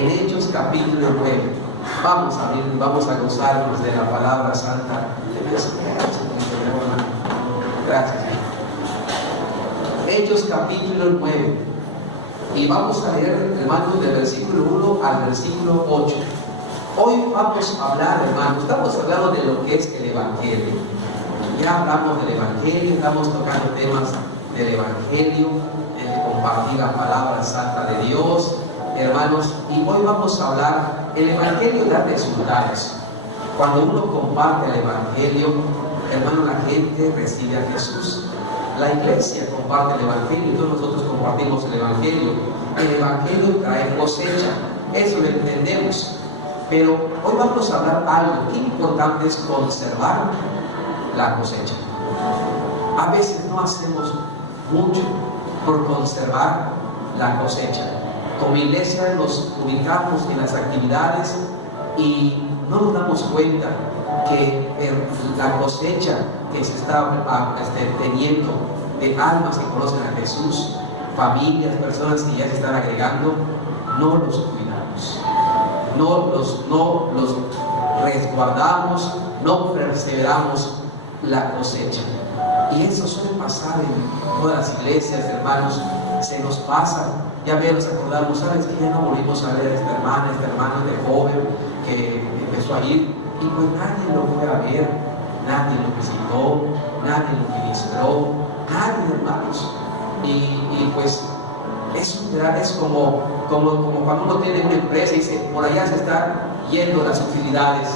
en Hechos capítulo 9. Vamos a abrir, vamos a gozarnos de la palabra santa. Gracias. Hechos capítulo 9. Y vamos a leer, hermanos, del versículo 1 al versículo 8. Hoy vamos a hablar, hermanos, estamos hablando de lo que es el Evangelio. Ya hablamos del Evangelio, estamos tocando temas del Evangelio, de compartir la palabra santa de Dios, hermanos, y hoy vamos a hablar, el Evangelio da resultados. Cuando uno comparte el Evangelio, hermano, la gente recibe a Jesús. La iglesia comparte el Evangelio y todos nosotros compartimos el Evangelio. El Evangelio trae cosecha, eso lo entendemos. Pero hoy vamos a hablar algo que importante es conservar la cosecha. A veces no hacemos mucho por conservar la cosecha. Como iglesia nos ubicamos en las actividades y no nos damos cuenta que la cosecha que se está teniendo de almas que conocen a Jesús, familias, personas que ya se están agregando, no los cuidamos, no los resguardamos, no perseveramos la cosecha. Y eso suele pasar en todas las iglesias, hermanos, se nos pasa. Ya nos acordamos, ¿sabes que ya no volvimos a ver a esta hermana, de joven que empezó a ir? Y pues nadie lo fue a ver, nadie lo visitó, nadie lo ministró, nadie, hermanos. Y pues es como cuando uno tiene una empresa y dice, por allá se están yendo las utilidades,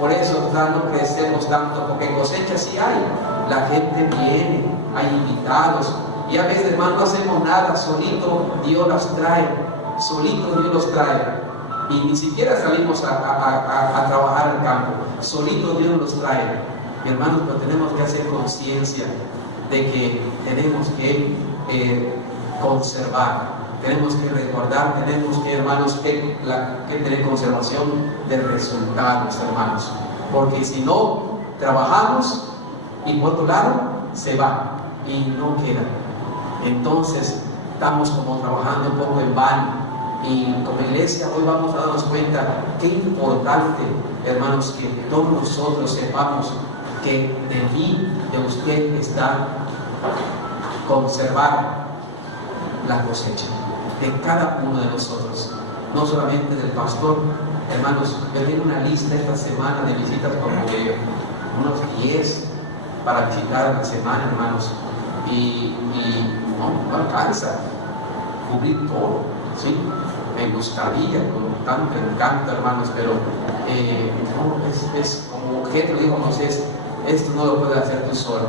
por eso no crecemos tanto, porque cosecha sí hay, la gente viene, hay invitados, y a veces, hermano, no hacemos nada, solito Dios los trae, y ni siquiera salimos a trabajar al campo, solito Dios los trae. Mi hermanos, pero tenemos que hacer conciencia de que tenemos que conservar, tenemos que recordar, tenemos que, hermanos, que tener conservación de resultados, hermanos, porque si no trabajamos y por otro lado se va y no queda. Entonces estamos como trabajando un poco en vano. Y como iglesia hoy vamos a darnos cuenta qué importante, hermanos, que todos nosotros sepamos que de mí, de usted, está conservar la cosecha de cada uno de nosotros, no solamente del pastor. Hermanos, me viene una lista esta semana de visitas como de unos 10 para visitar a la semana, hermanos, y no alcanza cubrir todo, ¿sí? Me gustaría, con tanto encanto, hermanos, pero no, es como objeto, dijo Moisés, esto no lo puedes hacer tú solo,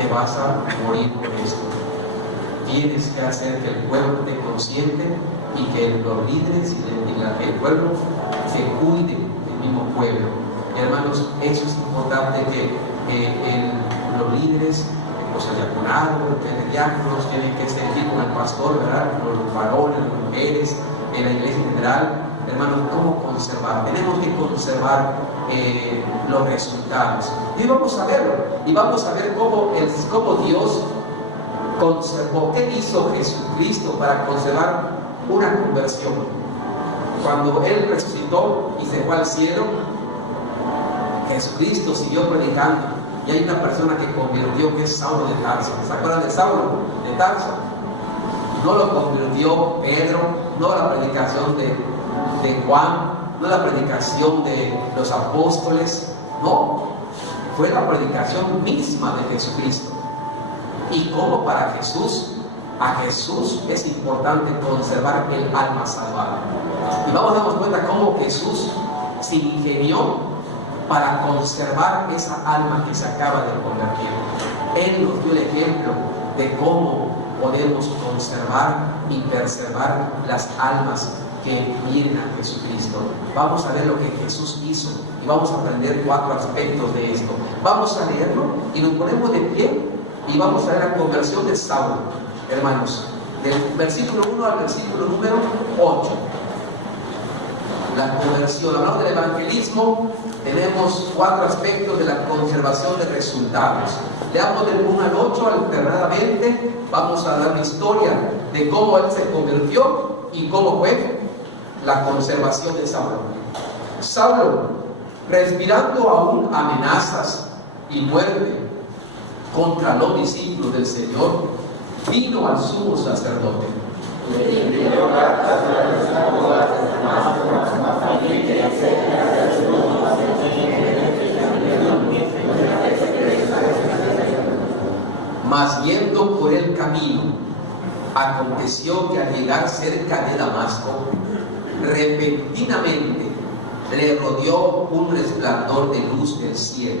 te vas a morir por esto. Tienes que hacer que el pueblo esté consciente y que los líderes y el pueblo se cuide del mismo pueblo. Hermanos, eso es importante que los líderes, los diaconados, los diáconos tienen que sentir con el pastor, ¿verdad? Los varones, las mujeres, en la iglesia en general, hermanos, ¿cómo conservar? Tenemos que conservar los resultados. Y vamos a verlo, y vamos a ver cómo Dios conservó. ¿Qué hizo Jesucristo para conservar una conversión? Cuando Él resucitó y se fue al cielo, Jesucristo siguió predicando. Y hay una persona que convirtió, que es Saulo de Tarso. ¿Se acuerdan de Saulo de Tarso? No lo convirtió Pedro, no la predicación de Juan, no la predicación de los apóstoles, no, fue la predicación misma de Jesucristo. Y como para a Jesús es importante conservar el alma salvada. Y vamos a darnos cuenta cómo Jesús se ingenió para conservar esa alma que se acaba de convertir. Él nos dio el ejemplo de cómo podemos conservar y preservar las almas que vienen a Jesucristo. Vamos a ver lo que Jesús hizo y vamos a aprender 4 aspectos de esto. Vamos a leerlo y nos ponemos de pie y vamos a ver la conversión de Saulo, hermanos, del versículo 1 al versículo número 8. La conversión. Hablando del evangelismo, tenemos 4 aspectos de la conservación de resultados. Leamos del 1 al 8 alternadamente. Vamos a dar la historia de cómo él se convirtió y cómo fue la conservación de Saulo. Saulo, respirando aún amenazas y muerte contra los discípulos del Señor, vino al sumo sacerdote. Mas yendo por el camino, aconteció que al llegar cerca de Damasco, repentinamente le rodeó un resplandor de luz del cielo.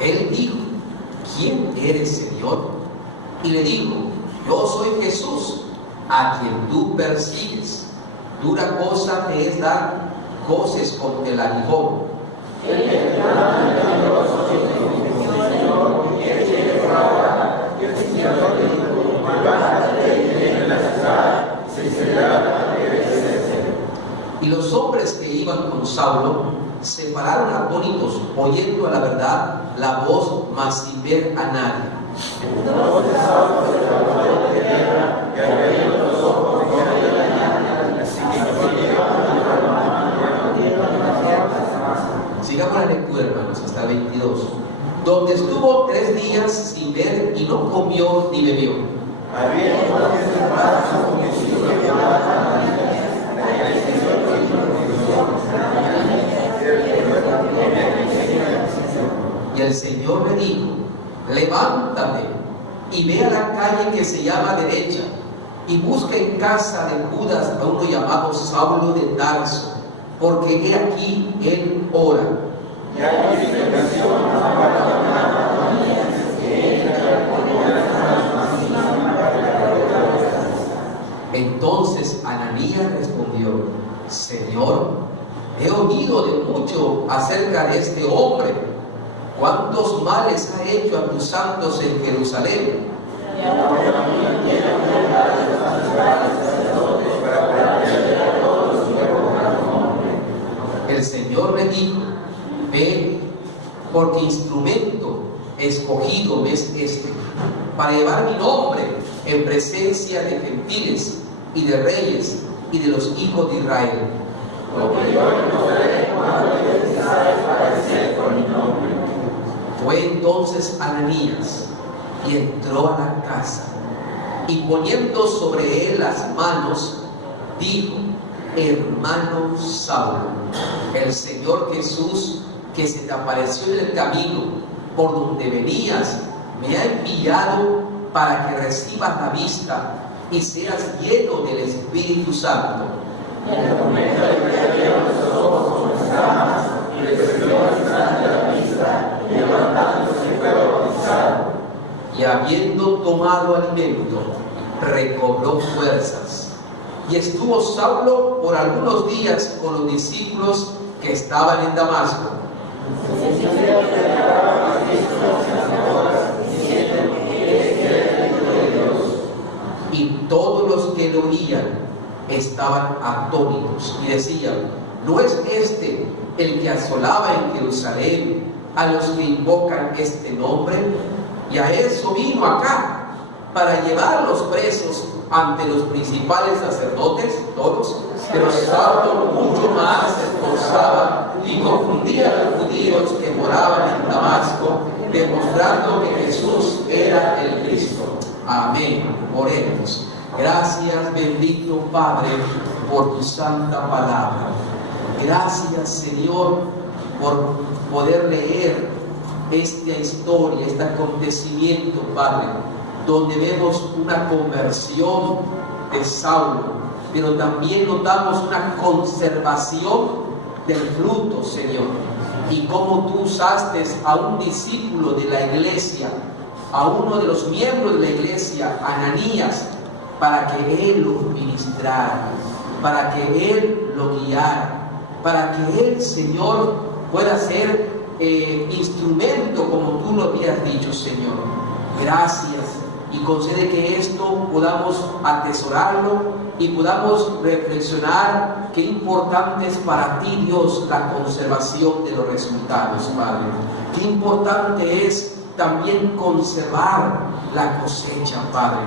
Él dijo: ¿quién eres, Señor? Y le dijo: yo soy Jesús, a quien tú persigues. Dura cosa te es dar coces con el aguijón. Y los hombres que iban con Saulo se pararon atónitos, oyendo a la verdad la voz, mas sin ver a nadie. Sigamos la lectura, hermanos, hasta el 22. Donde estuvo 3 días sin ver y no comió ni bebió. Y el Señor le dijo: levántate y ve a la calle que se llama Derecha y busca en casa de Judas a uno llamado Saulo de Tarso, porque he aquí él ora. Entonces Ananías respondió: Señor, he oído de mucho acerca de este hombre. ¿Cuántos males ha hecho a tus santos en Jerusalén? El Señor le dijo: ve, porque instrumento escogido me es este, para llevar mi nombre en presencia de gentiles y de reyes y de los hijos de Israel. Fue entonces Ananías y entró a la casa, y poniendo sobre él las manos, dijo: hermano Saulo, el Señor Jesús, que se te apareció en el camino por donde venías, me ha enviado para que recibas la vista y seas lleno del Espíritu Santo. Y habiendo tomado alimento, recobró fuerzas. Y estuvo Saulo por algunos días con los discípulos que estaban en Damasco. Y todos los que lo oían estaban atónitos y decían: ¿no es este el que asolaba en Jerusalén a los que invocan este nombre? Y a eso vino acá, para llevarlos presos ante los principales sacerdotes, todos. Pero Saulo mucho más se esforzaba y confundía a los judíos que moraban en Damasco, demostrando que Jesús era el Cristo. Amén. Oremos. Gracias, bendito Padre, por tu santa palabra. Gracias, Señor, por poder leer esta historia, este acontecimiento, Padre, donde vemos una conversión de Saulo, pero también notamos una conservación del fruto, Señor, y cómo tú usaste a un discípulo de la iglesia, a uno de los miembros de la iglesia, Ananías, para que él lo ministrara, para que él lo guiara, para que él, Señor, pueda ser instrumento como tú lo habías dicho, Señor. Gracias, y concede que esto podamos atesorarlo y podamos reflexionar qué importante es para ti, Dios, la conservación de los resultados, Padre. Qué importante es también conservar la cosecha, Padre.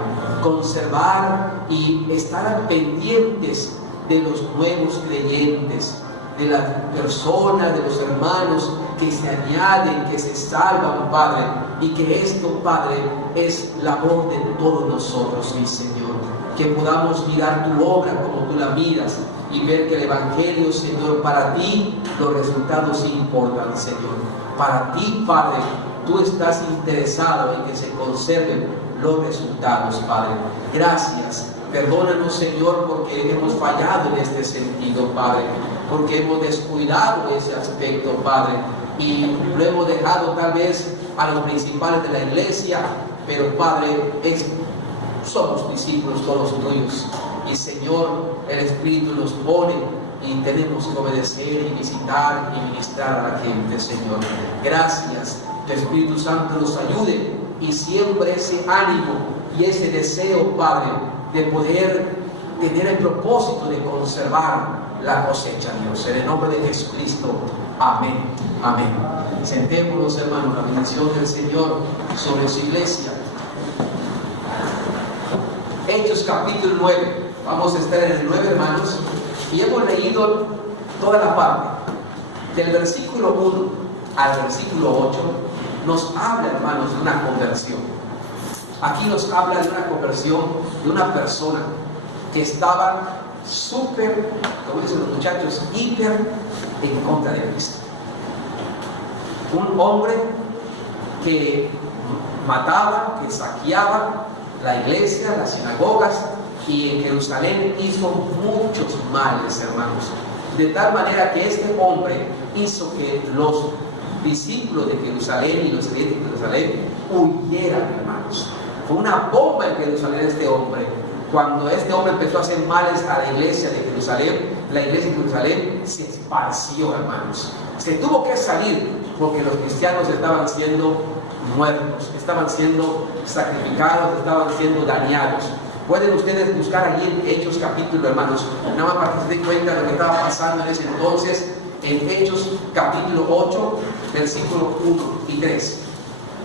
Conservar y estar pendientes de los nuevos creyentes, de las personas, de los hermanos que se añaden, que se salvan, Padre. Y que esto, Padre, es labor de todos nosotros, mi Señor. Que podamos mirar tu obra como tú la miras y ver que el Evangelio, Señor, para ti los resultados importan, Señor. Para ti, Padre, tú estás interesado en que se conserven los resultados, Padre. Gracias. Perdónanos, Señor, porque hemos fallado en este sentido, Padre. Porque hemos descuidado ese aspecto, Padre. Y lo hemos dejado tal vez a los principales de la iglesia. Pero, Padre, somos discípulos todos tuyos. Y, Señor, el Espíritu nos pone y tenemos que obedecer y visitar y ministrar a la gente, Señor. Gracias. Que el Espíritu Santo nos ayude y siempre ese ánimo y ese deseo, Padre, de poder tener el propósito de conservar la cosecha, Dios. En el nombre de Jesucristo. Amén. Amén. Sentémonos, hermanos, la bendición del Señor sobre su iglesia. Hechos capítulo 9. Vamos a estar en el 9, hermanos. Y hemos leído toda la parte. Del versículo 1 al versículo 8 nos habla, hermanos, de una conversión. Aquí nos habla de una conversión de una persona que estaba súper, como dicen los muchachos, hiper en contra de Cristo. Un hombre que mataba, que saqueaba la iglesia, las sinagogas, y en Jerusalén hizo muchos males, hermanos. De tal manera que este hombre hizo que los discípulos de Jerusalén y los creyentes de Jerusalén huyeran, hermanos. Fue una bomba en Jerusalén este hombre. Cuando este hombre empezó a hacer males a la iglesia de Jerusalén, la iglesia de Jerusalén se esparció, hermanos. Se tuvo que salir porque los cristianos estaban siendo muertos, estaban siendo sacrificados, estaban siendo dañados. Pueden ustedes buscar allí en Hechos capítulo, hermanos, nada más para que se den cuenta de lo que estaba pasando en ese entonces, en Hechos capítulo 8, versículos 1 y 3.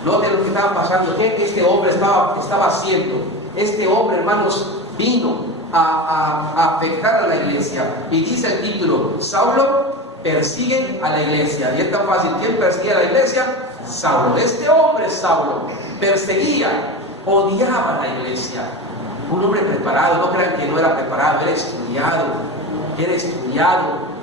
Noten lo que estaba pasando, que este hombre estaba haciendo. Este hombre, hermanos, vino a afectar a la iglesia. Y dice el título: Saulo persigue a la iglesia. Y es tan fácil. ¿Quién persigue a la iglesia? Saulo. Este hombre, Saulo, perseguía, odiaba a la iglesia. Un hombre preparado, no crean que no era preparado, era estudiado,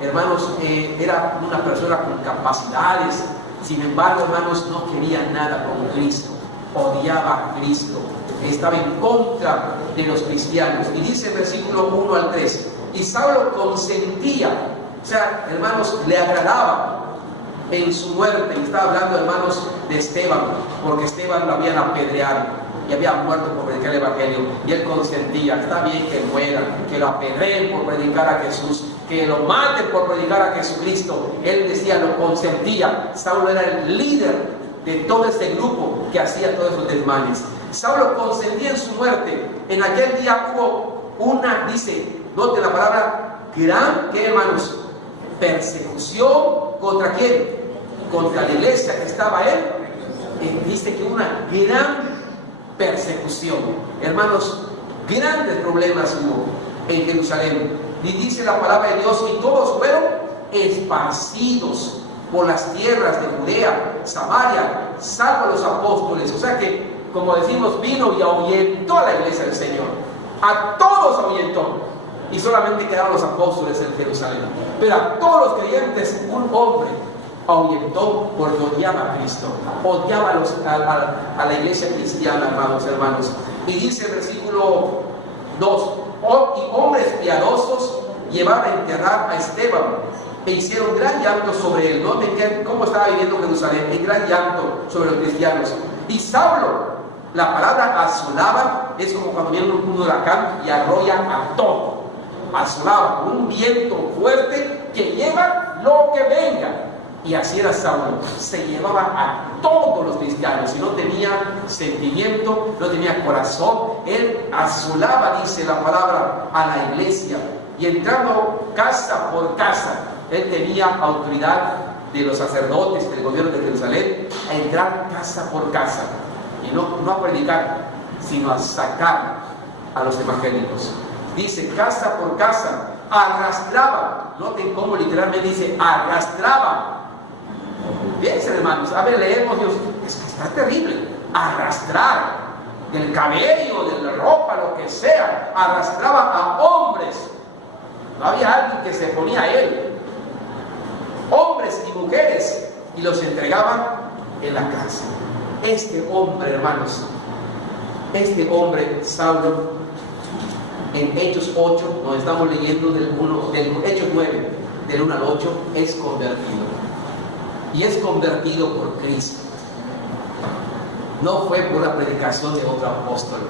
hermanos, era una persona con capacidades. Sin embargo, hermanos, no quería nada con Cristo, odiaba a Cristo, estaba en contra de los cristianos. Y dice el versículo 1 al 3, y Saulo consentía, o sea, hermanos, le agradaba en su muerte. Y estaba hablando, hermanos, de Esteban, porque Esteban lo habían apedreado y había muerto por predicar el Evangelio, y él consentía. Está bien que muera, que lo apedreen por predicar a Jesús, que lo maten por predicar a Jesucristo. Él decía, lo consentía. Saulo era el líder de todo este grupo que hacía todos esos desmanes. Saulo consentía en su muerte. En aquel día hubo una, dice, note la palabra, gran, ¿qué, hermanos? Persecución. ¿Contra quién? Contra la iglesia que estaba él. Dice que una gran persecución. Hermanos, grandes problemas hubo en Jerusalén. Y dice la palabra de Dios, y todos fueron esparcidos por las tierras de Judea, Samaria, salvo los apóstoles. O sea que, como decimos, vino y ahuyentó a la iglesia del Señor. A todos ahuyentó. Y solamente quedaron los apóstoles en Jerusalén. Pero a todos los creyentes, un hombre ahuyentó porque odiaba a Cristo, odiaba a la iglesia cristiana, hermanos. Y dice el versículo 2, y hombres piadosos llevaron a enterrar a Esteban e hicieron gran llanto sobre él. Noten cómo estaba viviendo Jerusalén, el gran llanto sobre los cristianos. Y Saulo, la palabra asolaba, es como cuando viene un huracán y arrolla a todo. Asolaba, un viento fuerte que lleva lo que venga. Y así era Saulo, se llevaba a todos los cristianos y no tenía sentimiento, no tenía corazón. Él asolaba, dice la palabra, a la iglesia, y entrando casa por casa, él tenía autoridad de los sacerdotes del gobierno de Jerusalén a entrar casa por casa, y no a predicar, sino a sacar a los evangélicos. Dice, casa por casa, arrastraba. Noten cómo literalmente dice, arrastraba. Piensen, hermanos, a ver, leemos, Dios, es que está terrible. Arrastrar del cabello, de la ropa, lo que sea, arrastraba a hombres. No había alguien que se ponía a él. Hombres y mujeres, y los entregaban en la cárcel. Este hombre, hermanos, este hombre, Saulo, en Hechos 8, nos estamos leyendo del Hechos 9, del 1 al 8, es convertido. Y es convertido por Cristo. No fue por la predicación de otro apóstol.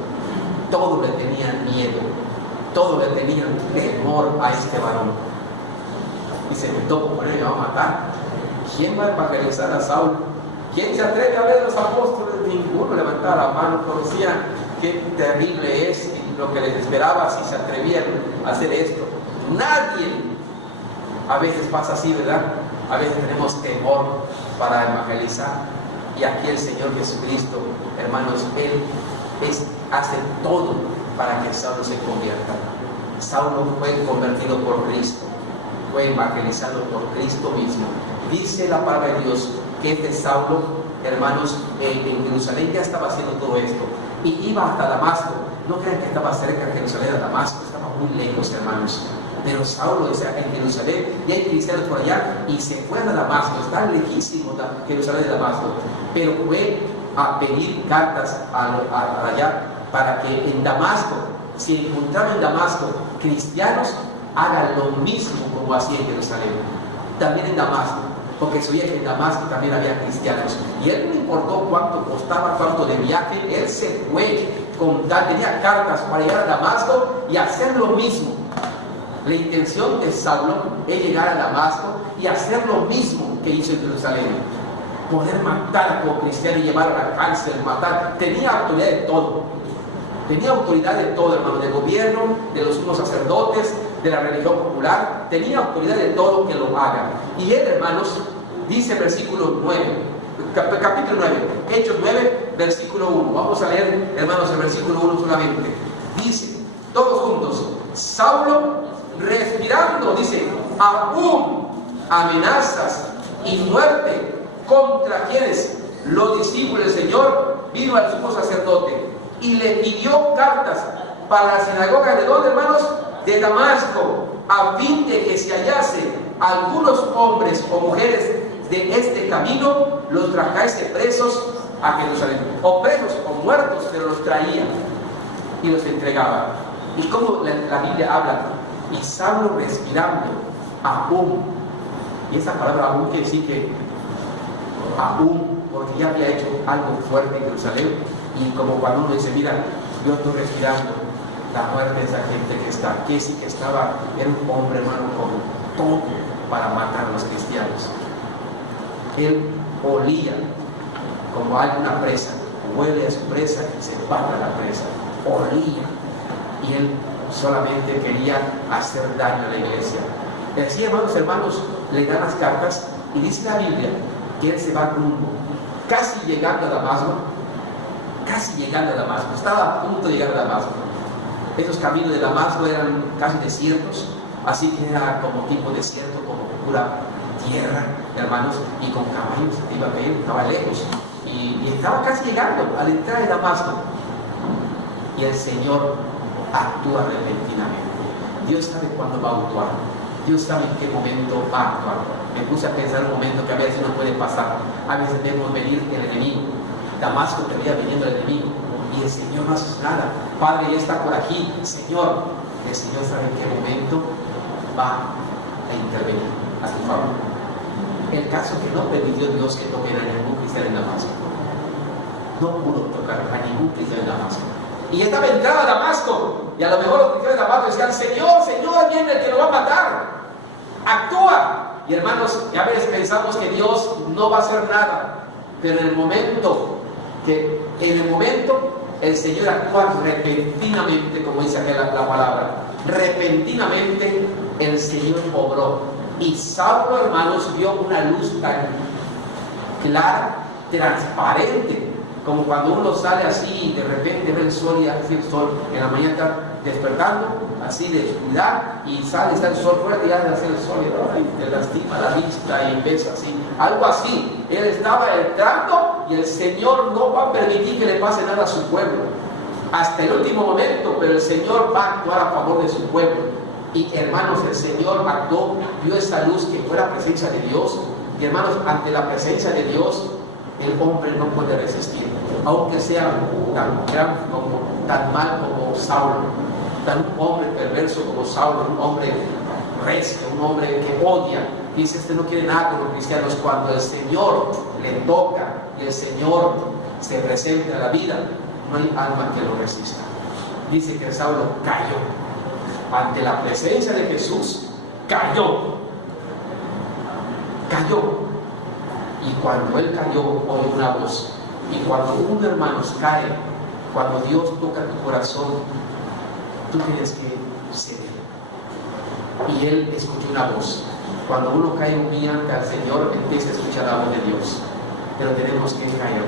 Todos le tenían miedo. Todos le tenían temor a este varón. Dice, me topo con él, me va a matar. ¿Quién va a evangelizar a Saulo? ¿Quién se atreve a ver a los apóstoles? Ninguno levantaba la mano, conocían qué terrible es y lo que les esperaba si se atrevían a hacer esto. Nadie. A veces pasa así, ¿verdad? A veces tenemos temor para evangelizar. Y aquí el Señor Jesucristo, hermanos, Él hace todo para que Saulo se convierta. Saulo fue convertido por Cristo, fue evangelizado por Cristo mismo. Dice la palabra de Dios que este Saulo, hermanos, en Jerusalén ya estaba haciendo todo esto y iba hasta Damasco. No crean que estaba cerca de Jerusalén a Damasco, estaba muy lejos, hermanos. Pero Saulo está en Jerusalén y hay cristianos por allá y se fue a Damasco, está lejísimo de Jerusalén de Damasco, pero fue a pedir cartas allá para que en Damasco, si encontraba en Damasco cristianos, hagan lo mismo como hacía en Jerusalén. También en Damasco, porque sabía que en Damasco también había cristianos. Y él no importó cuánto costaba, cuánto de viaje, él se fue, tenía cartas para llegar a Damasco y hacer lo mismo. La intención de Saulo es llegar a Damasco y hacer lo mismo que hizo en Jerusalén. Poder matar como cristiano y llevar a la cárcel, matar. Tenía autoridad de todo. Tenía autoridad de todo, hermano, de gobierno, de los sumos sacerdotes, de la religión popular. Tenía autoridad de todo que lo haga. Y él, hermanos, dice el versículo 9, capítulo 9, Hechos 9, versículo 1. Vamos a leer, hermanos, el versículo 1 solamente. Dice, todos juntos, Saulo, respirando, dice, aún amenazas y muerte contra quienes, los discípulos del Señor, vino al sumo sacerdote y le pidió cartas para la sinagoga de ¿dónde, hermanos? De Damasco, a fin de que se hallase algunos hombres o mujeres de este camino, los trajese presos a Jerusalén, o presos o muertos, pero los traía y los entregaba. Y como la Biblia habla, y Saulo respirando, aún, y esa palabra aún quiere decir que aún, porque ya había hecho algo fuerte en Jerusalén, y como cuando uno dice, mira, yo estoy respirando la muerte de esa gente que está aquí, sí que estaba, era un hombre, hermano, con todo para matar a los cristianos. Él olía como hay una presa, huele a su presa y se pasa la presa, olía, y él solamente quería hacer daño a la iglesia. Así, hermanos, le dan las cartas y dice la Biblia que él se va rumbo, casi llegando a Damasco, estaba a punto de llegar a Damasco. Esos caminos de Damasco eran casi desiertos, así que era como tipo desierto, como pura tierra, hermanos, y con caballos iba a ir, estaba lejos, y estaba casi llegando a la entrada de Damasco, y el Señor actúa repentinamente. Dios sabe cuándo va a actuar, Dios sabe en qué momento va a actuar. Me puse a pensar un momento que a veces no puede pasar, a veces vemos venir el enemigo, Damasco te veía viniendo el enemigo, y el Señor no hace nada. Padre, ya está por aquí, Señor. El Señor sabe en qué momento va a intervenir a su favor. El caso que no permitió Dios que toquen a ningún cristiano en Damasco. No pudo tocar a ningún cristiano en Damasco. Y estaba entrada a Damasco. Y a lo mejor los cristianos de Damasco decían, Señor, Señor, viene el que lo va a matar. Actúa. Y hermanos, ya a veces pensamos que Dios no va a hacer nada. Pero en el momento el Señor actúa repentinamente, como dice aquí la palabra. Repentinamente el Señor obró. Y Saulo, hermanos, vio una luz tan clara, transparente, como cuando uno sale así y de repente ve el sol y hace el sol en la mañana, está despertando así de oscuridad y sale, está el sol fuerte y hace hacer el sol y te lastima la vista y ves así, algo así. Él estaba entrando y el Señor no va a permitir que le pase nada a su pueblo hasta el último momento, pero el Señor va a actuar a favor de su pueblo. Y hermanos, el Señor actuó, vio esa luz que fue la presencia de Dios. Y hermanos, ante la presencia de Dios, el hombre no puede resistir, aunque sea tan mal como Saulo, tan un hombre perverso como Saulo, un hombre recio, un hombre que odia. Dice, este no quiere nada con los cristianos. Cuando el Señor le toca y el Señor se presenta a la vida, no hay alma que lo resista. Dice que Saulo cayó ante la presencia de Jesús, cayó. Y cuando él cayó, oyó una voz. Y cuando un hermano cae, cuando Dios toca tu corazón, tú tienes que ceder. Y él escuchó una voz. Cuando uno cae humillante al Señor, empieza a escuchar la voz de Dios. Pero tenemos que caer.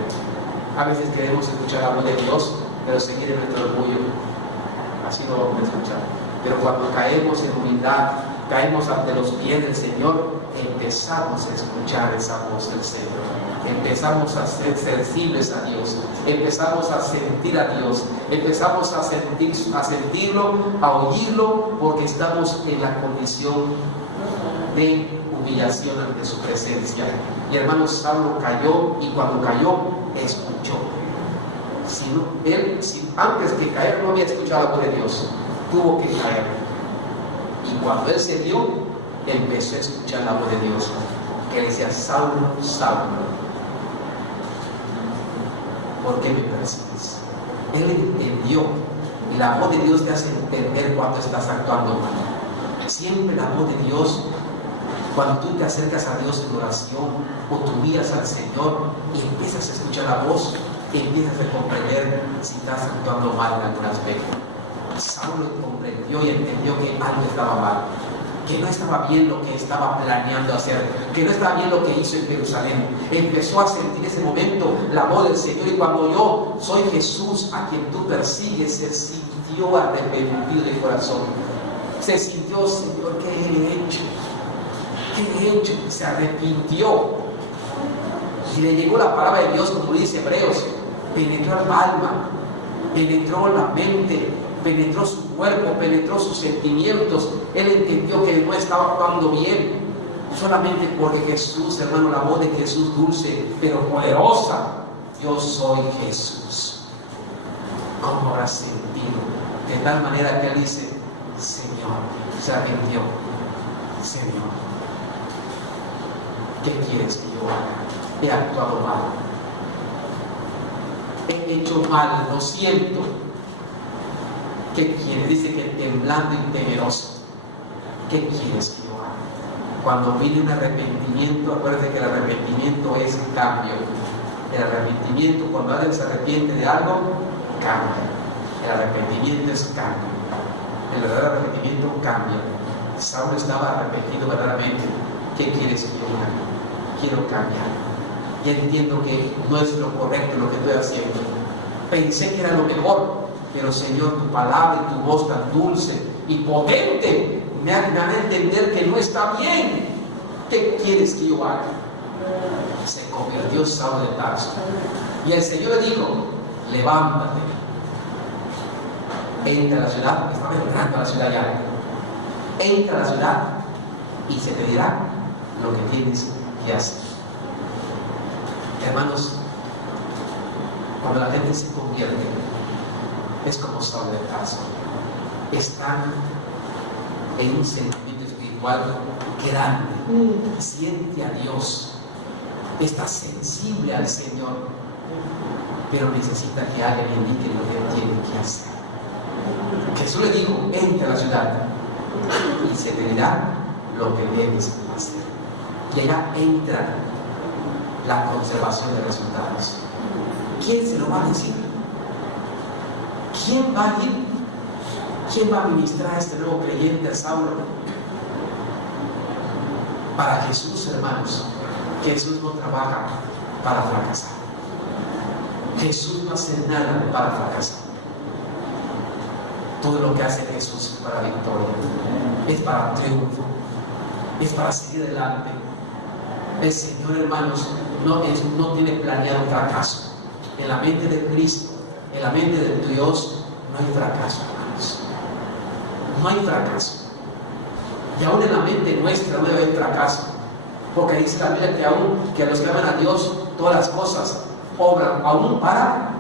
A veces queremos escuchar la voz de Dios, pero seguir en nuestro orgullo. Así no lo vamos a escuchar. Pero cuando caemos en humildad, caemos ante los pies del Señor, empezamos a escuchar esa voz del Señor. Empezamos a ser sensibles a Dios. Empezamos a sentir a Dios. Empezamos a sentirlo, a oírlo, porque estamos en la condición de humillación ante su presencia. Y hermanos, Saulo cayó, y cuando cayó, escuchó. Antes que caer no había escuchado la voz de Dios, tuvo que caer. Y cuando él se dio, empezó a escuchar la voz de Dios, que le decía, Saulo, Saulo, ¿por qué me persigues? Él entendió, y la voz de Dios te hace entender cuando estás actuando mal. Siempre la voz de Dios, cuando tú te acercas a Dios en oración, o tú miras al Señor y empiezas a escuchar la voz, empiezas a comprender si estás actuando mal en algún aspecto. Saulo comprendió y entendió que algo estaba mal, que no estaba bien lo que estaba planeando hacer, que no estaba bien lo que hizo en Jerusalén. Empezó a sentir en ese momento la voz del Señor, y cuando yo soy Jesús a quien tú persigues, se sintió arrepentido de corazón. Se sintió, Señor, ¿qué he hecho? ¿Qué he hecho? Se arrepintió. Y le llegó la palabra de Dios, como dice Hebreos, penetró el alma, penetró la mente, penetró su cuerpo, penetró sus sentimientos. Él entendió que no estaba actuando bien, solamente porque Jesús, hermano, la voz de Jesús dulce pero poderosa, yo soy Jesús. ¿Cómo habrá sentido? De tal manera que él dice, Señor, se arrepintió, Señor, ¿qué quieres que yo haga? He actuado mal, he hecho mal, lo siento. ¿Qué quieres? Dice que temblando y temeroso, ¿qué quieres que yo haga? Cuando viene un arrepentimiento, acuérdate que el arrepentimiento es cambio. El arrepentimiento, cuando alguien se arrepiente de algo, cambia. El arrepentimiento es cambio. El verdadero arrepentimiento cambia. Saulo estaba arrepentido verdaderamente. ¿Qué quieres que yo haga? Quiero cambiar. Ya entiendo que no es lo correcto lo que estoy haciendo. Pensé que era lo mejor, pero Señor, tu palabra y tu voz tan dulce y potente me dan a entender que no está bien. ¿Qué quieres que yo haga? Se convirtió Saulo de Tarso. Y el Señor le dijo, levántate, entra a la ciudad, porque estaba entrando a la ciudad ya. Entra a la ciudad y se te dirá lo que tienes que hacer. Hermanos, cuando la gente se convierte, es como Saulo de Tarso. Están en un sentimiento espiritual grande. Siente a Dios. Está sensible al Señor. Pero necesita que alguien le indique lo que tiene que hacer. Jesús le dijo, entra a la ciudad y se te dirá lo que debes hacer. Llega, entra la conservación de resultados. ¿Quién se lo va a decir? ¿Quién va a ir? ¿Quién va a ministrar a este nuevo creyente, a Saulo? Para Jesús, hermanos, Jesús no trabaja para fracasar. Jesús no hace nada para fracasar. Todo lo que hace Jesús es para victoria, es para triunfo, es para seguir adelante. El Señor, hermanos, no tiene planeado un fracaso. En la mente de Cristo, en la mente de Dios, no hay fracaso, hermanos. No hay fracaso. Y aún en la mente nuestra no debe haber fracaso. Porque dice la Biblia que a los que aman a Dios, todas las cosas obran aún para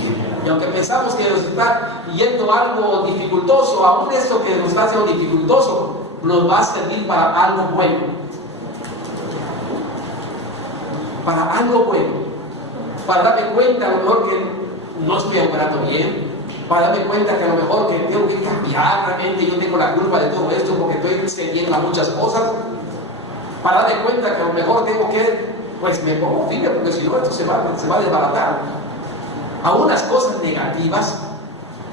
bien. Y aunque pensamos que nos está yendo algo dificultoso, aún esto que nos está haciendo dificultoso, nos va a servir para algo bueno. Para algo bueno. Para darme cuenta a lo mejor que no estoy operando bien. Para darme cuenta que a lo mejor que tengo que cambiar, realmente yo tengo la culpa de todo esto porque estoy cediendo a muchas cosas. Para darme cuenta que a lo mejor tengo que, pues me pongo firme, porque si no esto se va a desbaratar. Aún las cosas negativas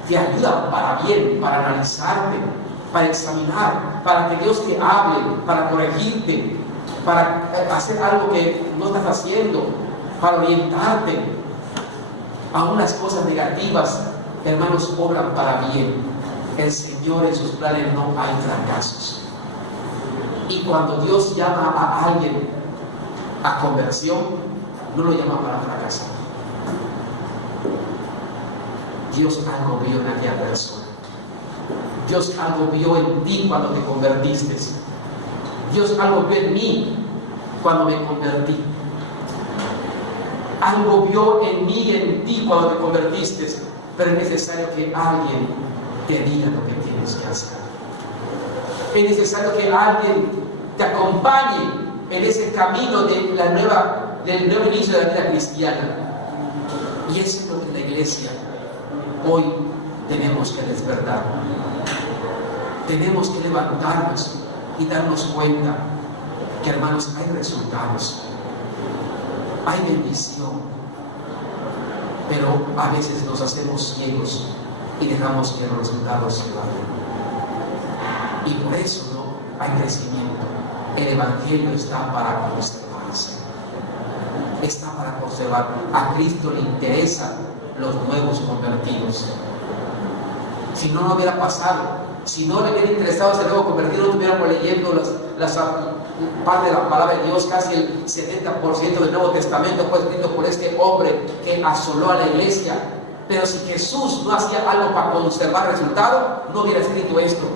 te ayudan para bien, para analizarte, para examinar, para que Dios te hable, para corregirte, para hacer algo que no estás haciendo, para orientarte. Aún las cosas negativas, hermanos, obran para bien. El Señor en sus planes no hay fracasos. Y cuando Dios llama a alguien a conversión, no lo llama para fracasar. Dios algo vio en aquella persona. Dios algo vio en ti cuando te convertiste. Dios algo vio en mí cuando me convertí. Algo vio en mí y en ti cuando te convertiste. Pero es necesario que alguien te diga lo que tienes que hacer. Es necesario que alguien te acompañe en ese camino del nuevo inicio de la vida cristiana. Y eso es lo que la iglesia hoy tenemos que despertar. Tenemos que levantarnos y darnos cuenta que, hermanos, hay resultados, hay bendición, pero a veces nos hacemos ciegos y dejamos que los resultados se vayan. Y por eso no hay crecimiento. El Evangelio está para conservarse. Está para conservar. A Cristo le interesan los nuevos convertidos. Si no, no hubiera pasado. Si no le hubiera interesado ese nuevo convertido, no estuviéramos leyendo las parte de la palabra de Dios. Casi el 70% del Nuevo Testamento fue escrito por este hombre que asoló a la iglesia. Pero si Jesús no hacía algo para conservar el resultado, no hubiera escrito esto.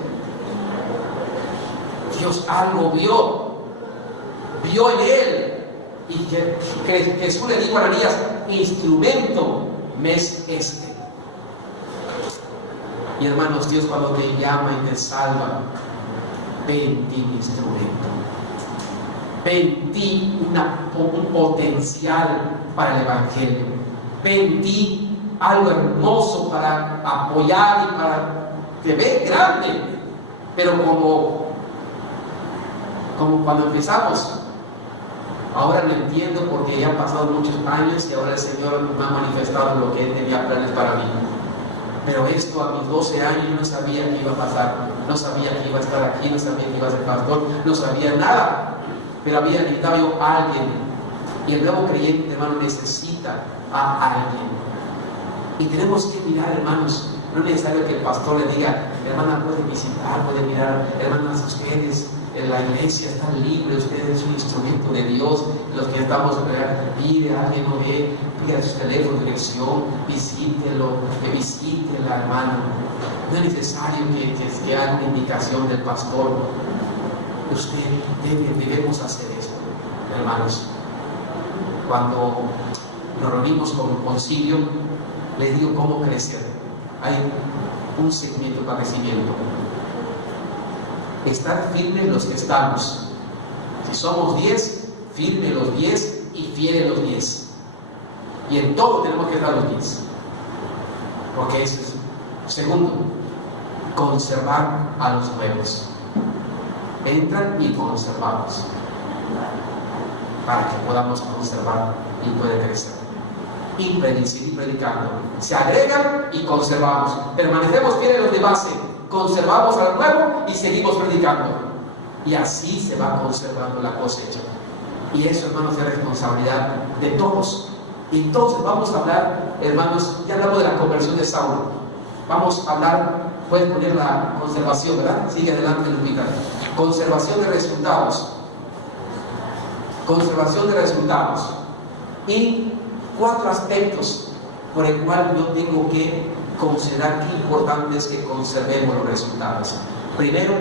Dios algo vio en él, y que Jesús le dijo a Ananías: instrumento me es este. Y hermanos, Dios cuando te llama y te salva, ve en ti un instrumento, ve en ti un potencial para el Evangelio, ve en ti algo hermoso para apoyar y para que ve grande. Pero como cuando empezamos, ahora lo entiendo porque ya han pasado muchos años y ahora el Señor me ha manifestado lo que Él tenía planes para mí. Pero esto a mis 12 años yo no sabía qué iba a pasar, no sabía que iba a estar aquí, no sabía que iba a ser pastor, no sabía nada. Pero había necesitado yo a alguien, y el nuevo creyente, hermano, necesita a alguien. Y tenemos que mirar, hermanos, no es necesario que el pastor le diga: hermana, puede visitar, puede mirar, hermanas, ustedes en la iglesia están libres, ustedes son un instrumento de Dios. Los que estamos, mire, alguien lo ve, pida su teléfono, dirección, visítela, hermano. No es necesario que haga una indicación del pastor. Debemos hacer esto, hermanos. Cuando nos reunimos con un concilio, les digo cómo crecer. Hay un segmento para crecimiento. Estar firmes los que estamos. Si somos 10, firmes los 10 y fieles los 10. Y en todo tenemos que estar los 10. Porque eso es. Segundo, conservar a los nuevos. Entran y conservamos. Para que podamos conservar y poder crecer. Y seguir predicando. Se agregan y conservamos. Permanecemos fieles los de base. Conservamos a lo nuevo y seguimos predicando. y así se va conservando la cosecha. Y eso, hermanos, es responsabilidad de todos. Entonces vamos a hablar, hermanos, ya hablamos de la conversión de Saulo. Vamos a hablar, puedes poner la conservación, ¿verdad? Sigue adelante, Lupita. Conservación de resultados. Conservación de resultados. Y 4 aspectos por el cual yo tengo que considerar qué importante es que conservemos los resultados. Primero,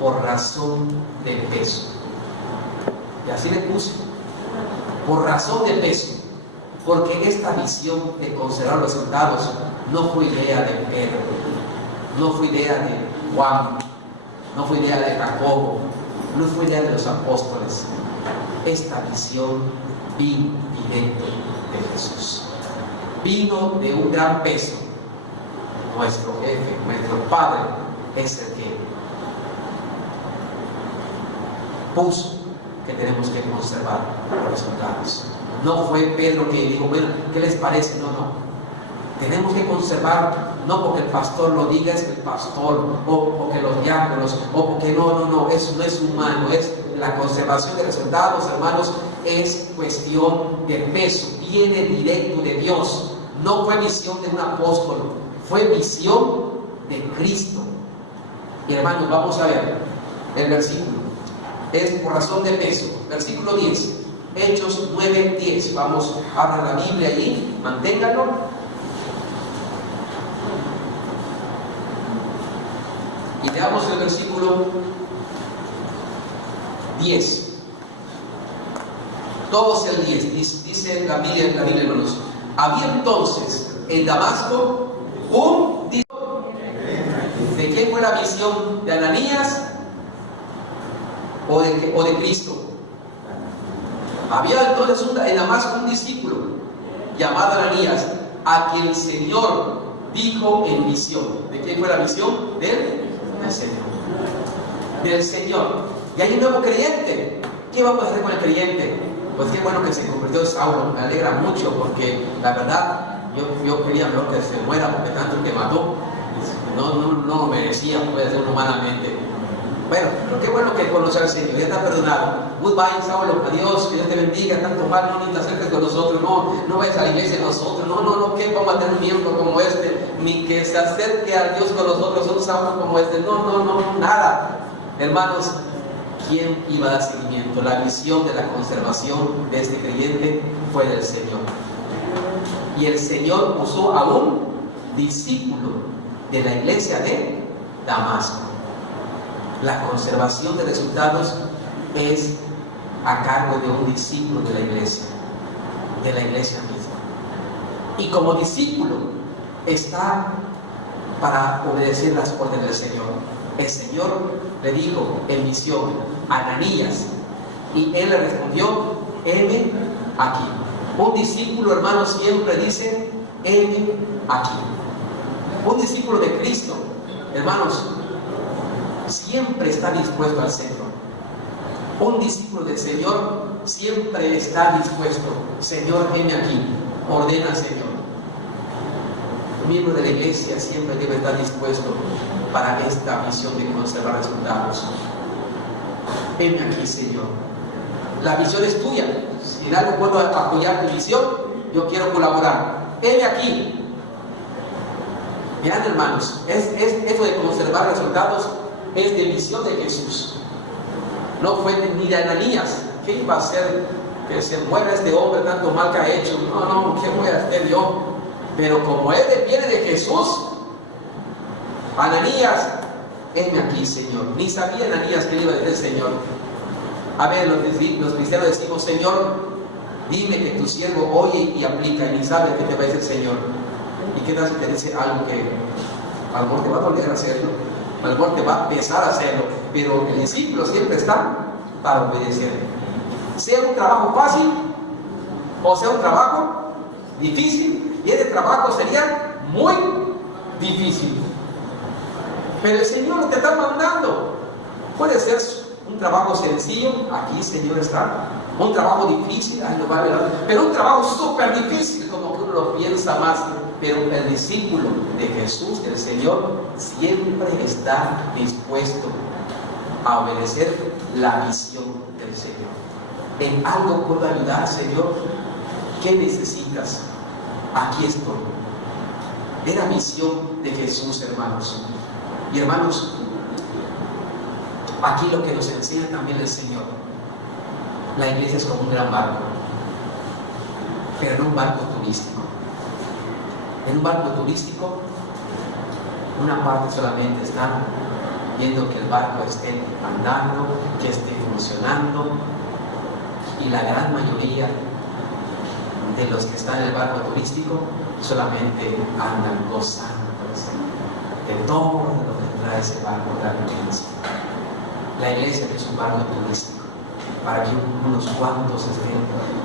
por razón de peso. Y así le puse. Por razón de peso. Porque esta visión de conservar los resultados no fue idea de Pedro, no fue idea de Juan, no fue idea de Jacobo, no fue idea de los apóstoles. Esta visión vino directo de Jesús. Vino de un gran peso. Nuestro jefe, nuestro Padre, es el que puso que tenemos que conservar los resultados. No fue Pedro que dijo, bueno, ¿qué les parece? No. Tenemos que conservar, no porque el pastor lo diga, es el pastor, o porque los diáconos, o porque no, eso no es humano, es la conservación de resultados, hermanos, es cuestión de peso, viene directo de Dios. No fue visión de un apóstol, fue visión de Cristo. Y hermanos, vamos a ver el versículo. Es por razón de peso. Versículo 10. Hechos 9:10. Vamos, abran la Biblia allí, manténganlo. Y leamos el versículo 10. Todos el 10. Dice la Biblia, hermanos. Había entonces en Damasco un discípulo. ¿De quién fue la visión? ¿De Ananías o de Cristo? Había entonces en Damasco un discípulo llamado Ananías, a quien el Señor dijo en visión. ¿De quién fue la visión? Del Señor. Del Señor. Y hay un nuevo creyente. ¿Qué vamos a hacer con el creyente? Pues qué bueno que se convirtió en Saulo. Me alegra mucho porque la verdad yo quería mejor que se muera porque tanto que mató. No lo merecía, puede ser humanamente. Bueno, pero qué bueno que conocer al Señor, ya está perdonado. Goodbye, Saulo, adiós, que Dios te bendiga, tanto mal, no ni te acerques con nosotros, no vayas a la iglesia de nosotros, no, que vamos a tener un miembro como este, ni que se acerque a Dios con nosotros, un Saulo como este, no, nada. Hermanos, ¿quién iba a dar seguimiento? La visión de la conservación de este creyente fue del Señor. Y el Señor usó a un discípulo de la iglesia de Damasco. La conservación de resultados es a cargo de un discípulo de la iglesia misma. Y como discípulo está para obedecer las órdenes del Señor. El Señor le dijo en visión a Ananías, y él le respondió, heme aquí. Un discípulo, hermano, siempre dice, heme aquí. Un discípulo de Cristo, hermanos, siempre está dispuesto al Señor. Un discípulo del Señor siempre está dispuesto. Señor, heme aquí. Ordena, Señor. Un miembro de la iglesia siempre debe estar dispuesto para esta misión de conservar resultados. Heme aquí, Señor. La visión es tuya. Si en algo puedo apoyar tu visión, yo quiero colaborar. Heme aquí. Mirad, hermanos, esto de conservar resultados es de visión de Jesús. No fue ni de Ananías. ¿Qué iba a hacer que se muera este hombre tanto mal que ha hecho? No, ¿qué voy a hacer yo? Pero como él viene de Jesús, Ananías, heme aquí, Señor. Ni sabía Ananías que le iba a decir el Señor. A ver, los cristianos decimos, Señor, dime que tu siervo oye y aplica, y ni sabe qué te va a decir el Señor. ¿Y qué tal si te dice algo que a lo mejor te va a doler hacerlo? A lo mejor te va a pesar hacerlo, pero el discípulo siempre está para obedecer. Sea un trabajo fácil o sea un trabajo difícil, y ese trabajo sería muy difícil. Pero el Señor te está mandando. Puede ser un trabajo sencillo, aquí el Señor está. Un trabajo difícil, ay, no vale nada. Pero un trabajo súper difícil, como que uno lo piensa más. Pero el discípulo de Jesús, el Señor, siempre está dispuesto a obedecer la visión del Señor. En algo puedo ayudar, Señor. ¿Qué necesitas? Aquí estoy. Era misión de Jesús, hermanos. Y hermanos, aquí lo que nos enseña también el Señor. La iglesia es como un gran barco, pero no un barco turístico. En un barco turístico, una parte solamente está viendo que el barco esté andando, que esté funcionando, y la gran mayoría de los que están en el barco turístico solamente andan gozando de todo lo que trae ese barco de la iglesia. La iglesia es un barco turístico para que unos cuantos estén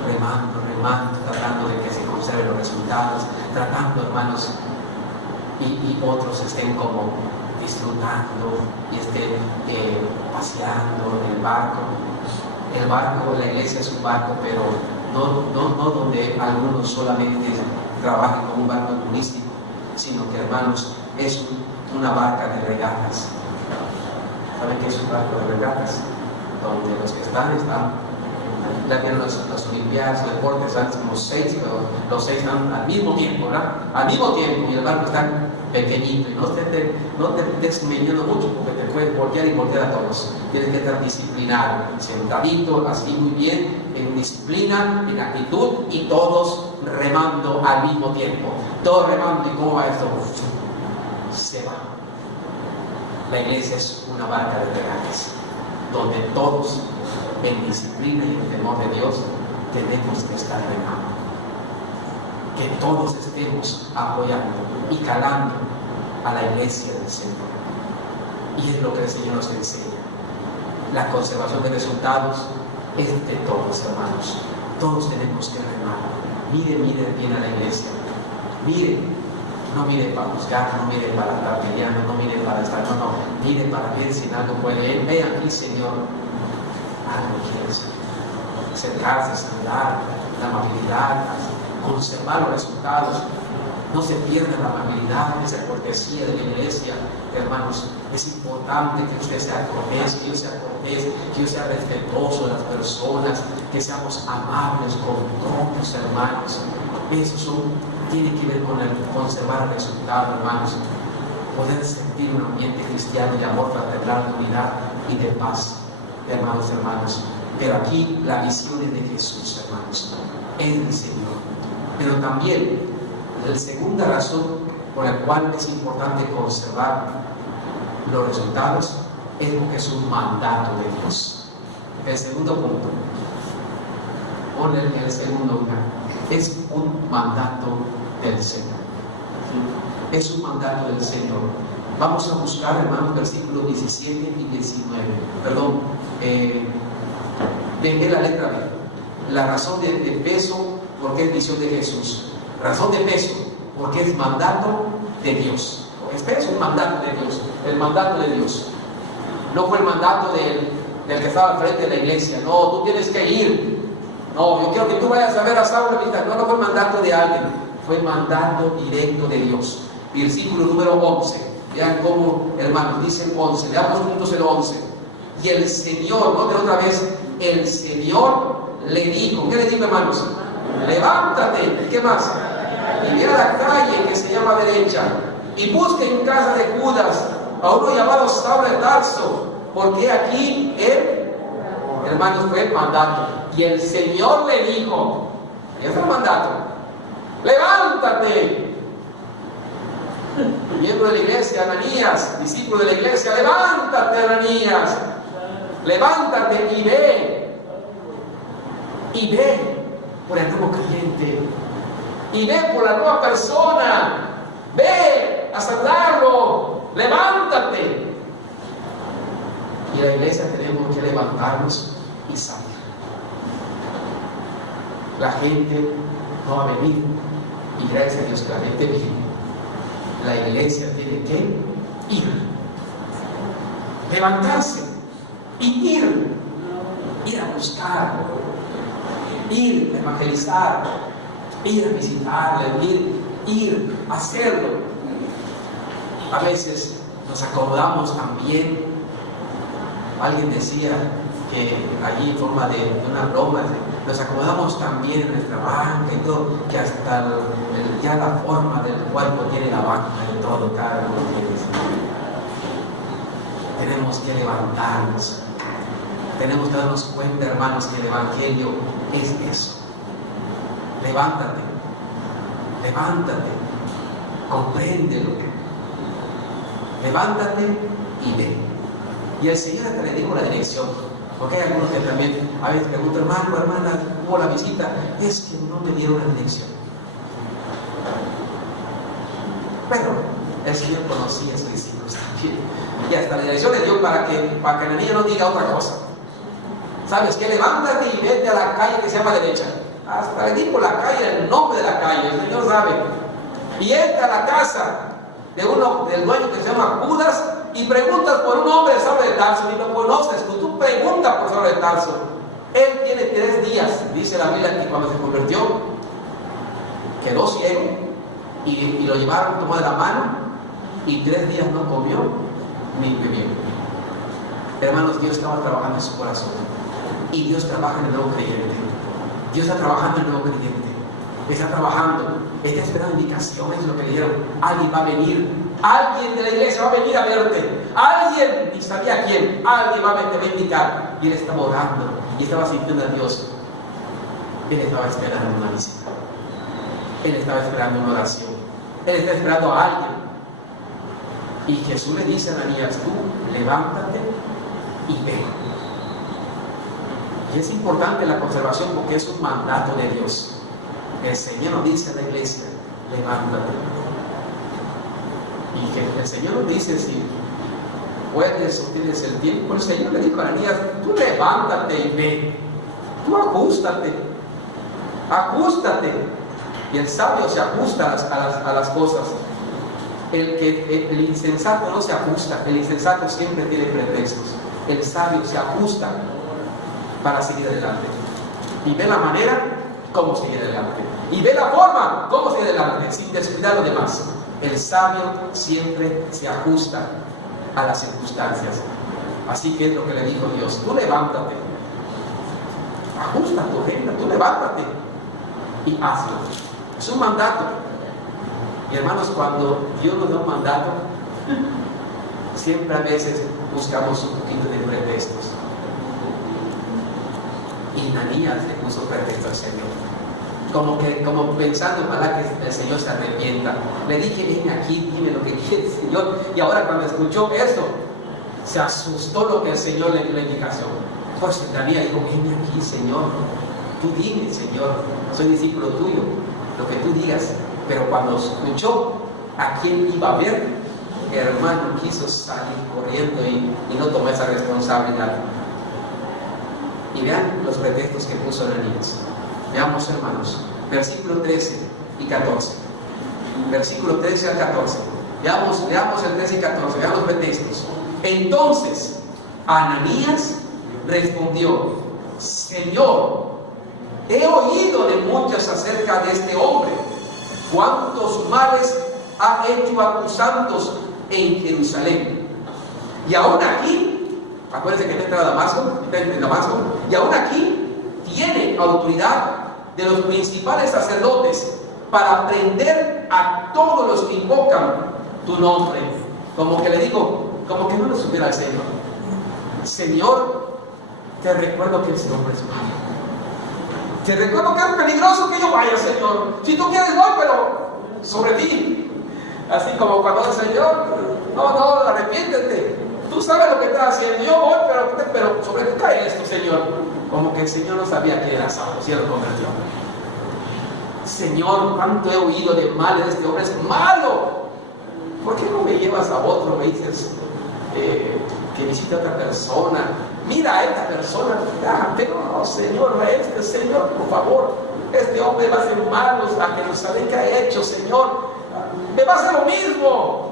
remando, tratando de que se conserven los resultados, tratando, hermanos, y otros estén como disfrutando y estén paseando en el barco. El barco, la iglesia es un barco, pero no donde algunos solamente trabajan como un barco turístico, sino que, hermanos, es una barca de regatas. ¿Saben qué es un barco de regatas? Donde los que están ya vieron las Olimpiadas, los deportes, están como seis, los seis están al mismo tiempo, ¿verdad? Al mismo tiempo, y el barco está pequeñito, y no te estés meneando mucho, porque te puedes voltear y voltear a todos. Tienes que estar disciplinado, sentadito, así muy bien, en disciplina, en actitud, y todos remando al mismo tiempo. Todos remando, ¿y cómo va esto? Se va. La iglesia es una barca de regatas, donde todos, en disciplina y en temor de Dios, tenemos que estar remando. Que todos estemos apoyando y calando a la iglesia del Señor. Y es lo que el Señor nos enseña. La conservación de resultados es de todos, hermanos. Todos tenemos que remar. Mire bien a la iglesia. No mire para juzgar, no mire para estar peleando, no mire para estar, mire para ver si en algo puede. Ve aquí, Señor, algo quieres. Acercarse, saludar, la amabilidad, conservar los resultados. No se pierda la amabilidad, esa cortesía de la iglesia, hermanos. Es importante que usted sea cortés, que yo sea cortés, que yo sea respetuoso de las personas, que seamos amables con todos, hermanos. Eso tiene que ver con el conservar el resultado, hermanos. Poder sentir un ambiente cristiano de amor fraternal, de unidad y de paz, hermanos. Pero aquí la visión es de Jesús, hermanos, es del Señor. Pero también la segunda razón por la cual es importante conservar los resultados es porque es un mandato de Dios. El segundo punto, ponle el segundo lugar, es un mandato del Señor. Es un mandato del Señor. Vamos a buscar, hermanos, versículos 17 y 19. Perdón, de la letra B. La razón de peso, porque es visión de Jesús. Razón de peso, porque es mandato de Dios. Este es un mandato de Dios, el mandato de Dios. No fue el mandato del que estaba al frente de la iglesia. No, tú tienes que ir. No, yo quiero que tú vayas a ver a Saulo. No fue el mandato de alguien, fue el mandato directo de Dios. Versículo número 11. Vean cómo, hermanos, dice el 11. Veamos juntos el 11. Y el Señor, noten otra vez, el Señor le dijo, ¿qué le dijo, hermanos? Levántate, ¿qué más? Y ve a la calle que se llama derecha, y busque en casa de Judas a uno llamado Saulo de Tarso, porque aquí él, hermanos, fue el mandato. Y el Señor le dijo, y es el mandato, levántate. Miembro de la iglesia, Ananías, discípulo de la iglesia, levántate, Ananías, levántate y ve por el nuevo creyente, y ve por la nueva persona, ve a saludarlo, levántate. Y la iglesia tenemos que levantarnos y salir. La gente no va a venir, y gracias a Dios que la gente viene. La iglesia tiene que ir, levantarse y ir a buscar, ir a evangelizar, ir a visitarle, ir a hacerlo. A veces nos acomodamos también. Alguien decía, que allí en forma de una broma, nos acomodamos también en nuestra banca y todo, que hasta ya la forma del cuerpo tiene la banca y todo, cada uno tiene. Tenemos que levantarnos. Tenemos que darnos cuenta, hermanos, que el Evangelio es eso. Levántate, levántate, compréndelo. Levántate y ve. Y el Señor hasta le dijo la dirección. Porque hay algunos que también a veces preguntan, hermano, hermana, hubo la visita, es que no me dieron la dirección. Pero el Señor conocía a sus discípulos también. Y hasta la dirección le dio para que la niña no diga otra cosa. ¿Sabes qué? Levántate y vete a la calle que se llama derecha. Hasta le dijo la calle, el nombre de la calle, el Señor sabe. Y entra a la casa del dueño que se llama Judas y preguntas por un hombre de Saulo de Tarso, y lo conoces tú preguntas por Saulo de Tarso. Él tiene 3 días, dice la Biblia, que cuando se convirtió, quedó ciego, y lo llevaron, tomó de la mano, y 3 días no comió ni bebió. Hermanos, Dios estaba trabajando en su corazón, y Dios trabaja en el nuevo creyente. Dios está trabajando en el nuevo creyente. Está trabajando, está esperando indicaciones de lo que le dieron. Alguien va a venir, alguien de la iglesia va a venir a verte, alguien, ni sabía quién, alguien te va a indicar. Y él estaba orando y estaba sintiendo a Dios. Él estaba esperando una visita, él estaba esperando una oración, él está esperando a alguien. Y Jesús le dice a Ananías, tú levántate y ve. Y es importante la conservación porque es un mandato de Dios. El Señor nos dice a la iglesia, levántate. Y que el Señor nos dice, si puedes o tienes el tiempo, el Señor le dijo a Ananías, tú levántate y ve. Tú ajústate. Ajústate. Y el sabio se ajusta a las cosas. El insensato no se ajusta. El insensato siempre tiene pretextos. El sabio se ajusta para seguir adelante. Y ve la manera cómo seguir adelante. Y ve la forma cómo seguir adelante, sin descuidar lo demás. El sabio siempre se ajusta a las circunstancias. Así que es lo que le dijo Dios. Tú levántate. Ajusta tu agenda, tú levántate y hazlo. Es un mandato. Y hermanos, cuando Dios nos da un mandato, siempre a veces buscamos un poquito de pretextos. Y Ananías le puso pretexto al Señor, como pensando para que el Señor se arrepienta. Le dije, ven aquí, dime lo que quieres, Señor. Y ahora cuando escuchó eso, se asustó lo que el Señor le dio la indicación. Pues Ananías dijo, ven aquí, Señor, tú dime, Señor, soy discípulo tuyo, lo que tú digas. Pero cuando escuchó a quién iba a ver, el hermano quiso salir corriendo y no tomó esa responsabilidad. Y vean los pretextos que puso Ananías. Veamos, hermanos, versículo 13 y 14. Versículo 13 al 14. Veamos el 13 y 14, veamos los pretextos. Entonces, Ananías respondió, Señor, he oído de muchos acerca de este hombre, cuántos males ha hecho a tus santos en Jerusalén. Y aún aquí, acuérdense que está en Damasco, y aún aquí tiene autoridad de los principales sacerdotes para prender a todos los que invocan tu nombre. Como que le digo, como que no lo supiera el Señor. Señor, te recuerdo que ese hombre es malo. Te recuerdo que es peligroso que yo vaya, Señor. Si tú quieres, voy, pero sobre ti. Así como cuando el Señor, no, arrepiéntete. Tú sabes lo que estás haciendo. Yo voy, pero sobre ti cae esto, Señor. Como que el Señor no sabía que era Saulo, si lo convirtió. Señor, cuánto he oído de mal de este hombre, es malo. ¿Por qué no me llevas a otro? Me dices que visite a otra persona. Mira a esta persona, pero no, Señor, Señor, por favor, este hombre va a hacer malos a Jerusalén. ¿Qué ha hecho, Señor? Me va a hacer lo mismo.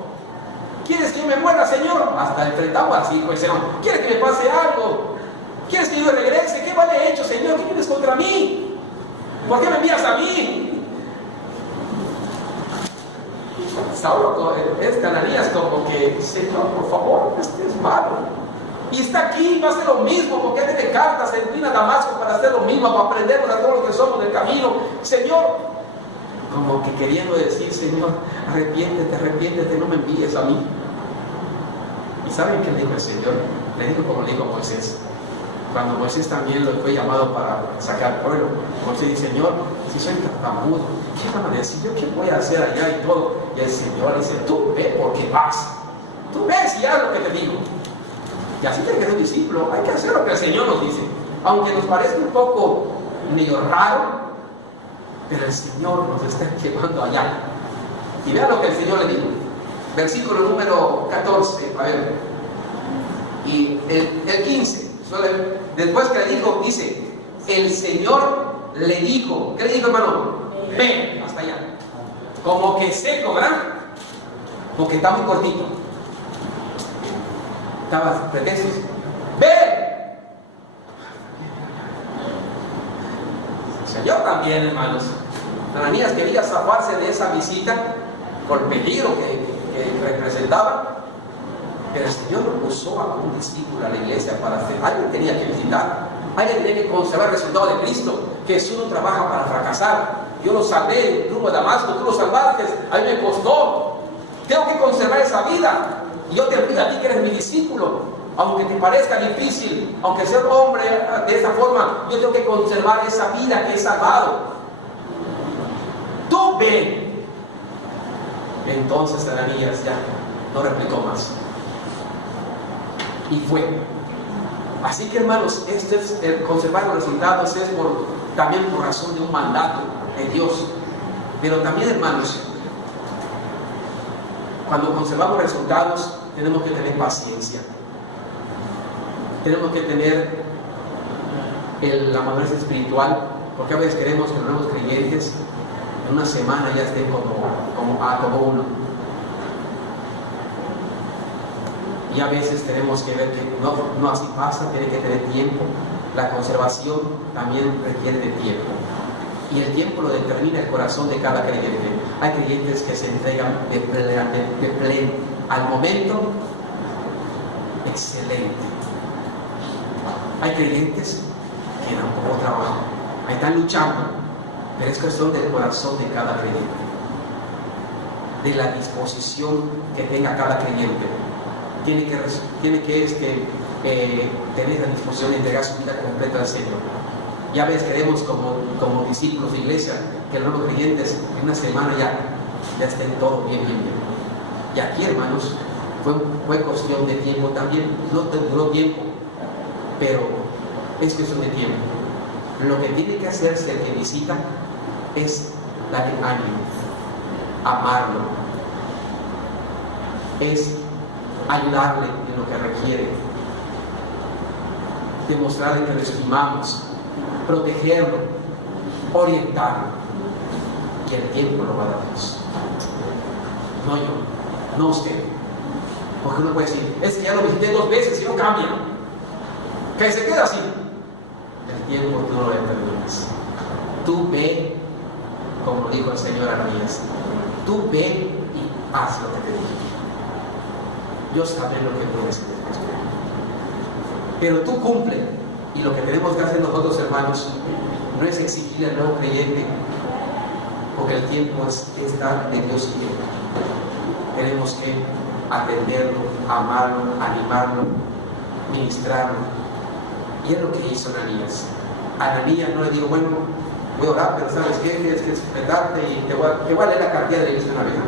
¿Quieres que me muera, Señor? Hasta enfrentamos así con el Señor. ¿Quieres que me pase algo? ¿Quieres que yo regrese? ¿Qué mal he hecho, Señor? ¿Qué tienes contra mí? ¿Por qué me envías a mí? Saulo, Ananías, como que, Señor, por favor, este es malo. Y está aquí, va a hacer lo mismo, porque él tiene cartas en vino a Damasco para hacer lo mismo, para aprendernos a todos los que somos del camino. Señor, como que queriendo decir, Señor, arrepiéntete, no me envíes a mí. ¿Y saben qué le dijo el Señor? Le dijo como le dijo a Moisés. Cuando Moisés también lo fue llamado para sacar al pueblo, Moisés dice, Señor, si soy tartamudo, ¿qué van a decir? ¿Yo qué voy a hacer allá y todo? Y el Señor dice, tú ve porque vas. Tú ves y haz lo que te digo. Y así tiene que ser un discípulo. Hay que hacer lo que el Señor nos dice. Aunque nos parezca un poco medio raro, pero el Señor nos está llevando allá. Y vean lo que el Señor le dijo. Versículo número 14. A ver. Y el 15. Después que le dijo, dice, el Señor le dijo. ¿Qué le dijo, hermano? Ven hasta allá. Como que seco, ¿verdad? Porque está muy cortito. Estaba pretesos. ¡Ve! El Señor también, hermanos. Ananías quería zafarse de esa visita por el peligro que representaba. Pero el Señor lo usó a un discípulo a la iglesia para hacer. Alguien tenía que visitar. Alguien tenía que conservar el resultado de Cristo. Jesús no trabaja para fracasar. Yo lo salvé rumbo a Damasco, tú lo salvaste, a mí me costó. Tengo que conservar esa vida. Y yo te pido a ti que eres mi discípulo, aunque te parezca difícil, aunque sea hombre de esa forma, yo tengo que conservar esa vida que he salvado. Tú ven. Entonces Ananías ya no replicó más. Y fue. Así que, hermanos, este es el conservar los resultados es también por razón de un mandato de Dios. Pero también, hermanos, cuando conservamos resultados, tenemos que tener paciencia. Tenemos que tener la madurez espiritual, porque a veces queremos que los nuevos creyentes en una semana ya estén como uno. Y a veces tenemos que ver que no así pasa, tiene que tener tiempo. La conservación también requiere de tiempo. Y el tiempo lo determina el corazón de cada creyente. Hay creyentes que se entregan de pleno al momento. Excelente. Hay creyentes que dan poco trabajo. Ahí están luchando. Pero es cuestión del corazón de cada creyente. De la disposición que tenga cada creyente. Tiene que tener la disposición de entregar su vida completa al Señor. Ya ves, queremos como discípulos de iglesia que los nuevos creyentes en una semana ya estén todo bien. Y aquí, hermanos, fue cuestión de tiempo también. No duró tiempo, pero es cuestión de tiempo. Lo que tiene que hacerse el que visita es darle ánimo, amarlo, es ayudarle en lo que requiere, demostrarle que lo estimamos, protegerlo, orientarlo. Y el tiempo lo va a dar Dios. No yo, no usted. Porque uno puede decir, es que ya lo visité 2 veces y no cambia. Que se queda así. El tiempo tú no lo determinas. Tú ve, como dijo el Señor Ananías, tú ve y haz lo que te dije. Yo sabré lo que puedes hacer. Pero tú cumple. Y lo que tenemos que hacer nosotros, hermanos, no es exigirle al nuevo creyente, porque el tiempo está de Dios y Dios. Tenemos que atenderlo, amarlo, animarlo, ministrarlo. Y es lo que hizo Ananías. Ananías no le digo, bueno, voy a orar, pero ¿sabes qué? Tienes que respetarte y te voy a leer la cartilla de la iglesia de Navidad,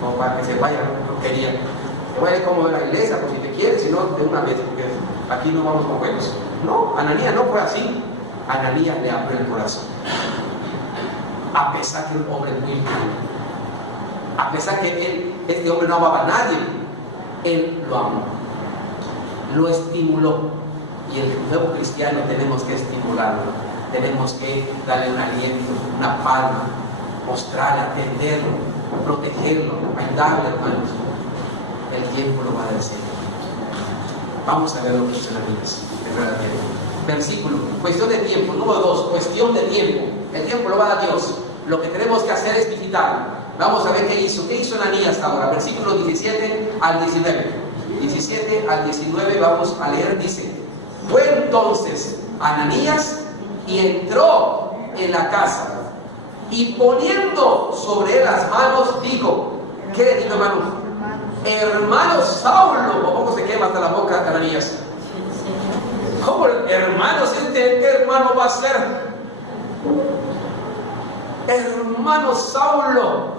como para que se vaya, no quería. Te voy a leer como de la iglesia, por si te quieres, si no, de una vez, porque aquí no vamos con juegos. No, Ananías no fue así. Ananías le abrió el corazón. A pesar que era un hombre muy puro, a pesar que este hombre no amaba a nadie, él lo amó, lo estimuló. Y el nuevo cristiano tenemos que estimularlo, tenemos que darle un aliento, una palma, mostrarle, atenderlo, protegerlo, ayudarle, hermanos. El tiempo lo va a decir. Vamos a ver lo que hizo Ananías. Versículo, cuestión de tiempo. Número 2, cuestión de tiempo. El tiempo lo va a dar Dios. Lo que tenemos que hacer es visitarlo. Vamos a ver qué hizo. ¿Qué hizo Ananías hasta ahora? Versículo 17 al 19. 17 al 19 vamos a leer, dice: fue entonces Ananías y entró en la casa, y poniendo sobre él las manos, dijo, ¿qué le dijo, hermano? Hermano Saulo. ¿Cómo se quema hasta la boca Ananías? ¿Cómo, hermanos? ¿Qué hermano va a ser? Hermano Saulo.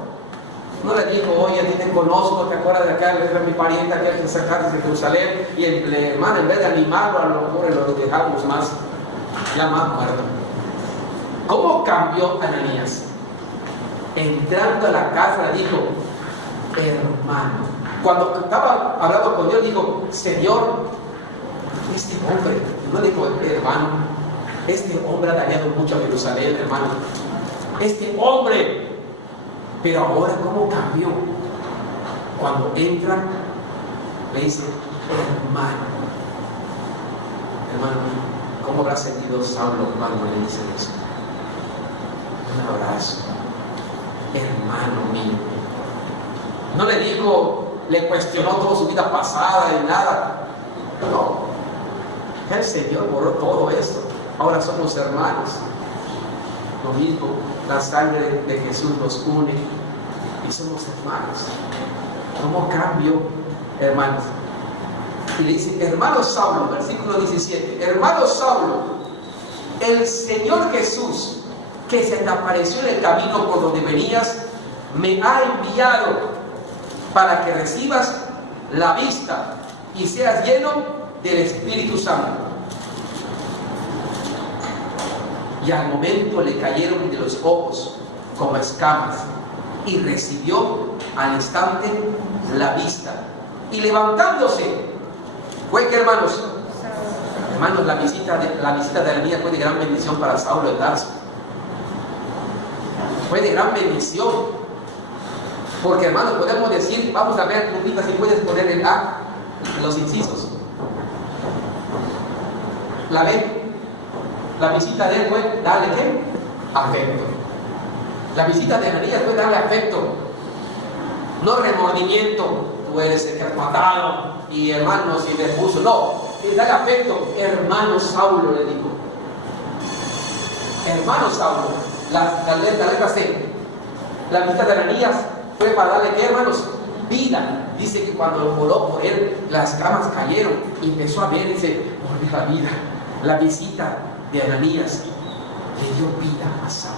No le dijo, oye, a ti te conozco, te acuerdas de acá, era mi pariente, aquel que sacaste de Jerusalén. Y el hermano, en vez de animarlo, a lo mejor lo dejamos más, ya más muerto. ¿Cómo cambió Ananías? Entrando a la casa, le dijo, hermano. Cuando estaba hablando con Dios, dijo, Señor, este hombre, no dijo hermano, este hombre ha dañado mucho a Jerusalén, hermano. Este hombre. Pero ahora, ¿cómo cambió? Cuando entra, le dice, hermano. Hermano, ¿cómo habrá sentido Saulo cuando le dice eso? Un abrazo. Hermano mío. No le dijo, le cuestionó toda su vida pasada y nada. No. El Señor borró todo esto. Ahora somos hermanos. Lo mismo, la sangre de Jesús nos une y somos hermanos. ¿Cómo cambio, hermanos? Y le dice, hermano Saulo, versículo 17, hermano Saulo, el Señor Jesús, que se te apareció en el camino por donde venías, me ha enviado para que recibas la vista y seas lleno del Espíritu Santo. Y al momento le cayeron de los ojos como escamas, y recibió al instante la vista. Y levantándose, fue que, hermanos, la visita de Ananías fue de gran bendición para Saulo de Tarso. Fue de gran bendición. Porque, hermanos, podemos decir, vamos a ver, Lupita, si puedes poner el A, los incisos. La B. La visita de él fue darle ¿qué? Afecto. La visita de Ananías fue darle afecto, no remordimiento. Tú eres el que has matado y hermanos y me puso. No, es darle afecto. Hermano Saulo, le dijo. Hermano Saulo, la letra C. La visita de Ananías fue para darle ¿qué, hermanos? Vida. Dice que cuando oró por él, las camas cayeron y empezó a ver, dice, por la vida. La visita de Ananías le dio vida a Saulo.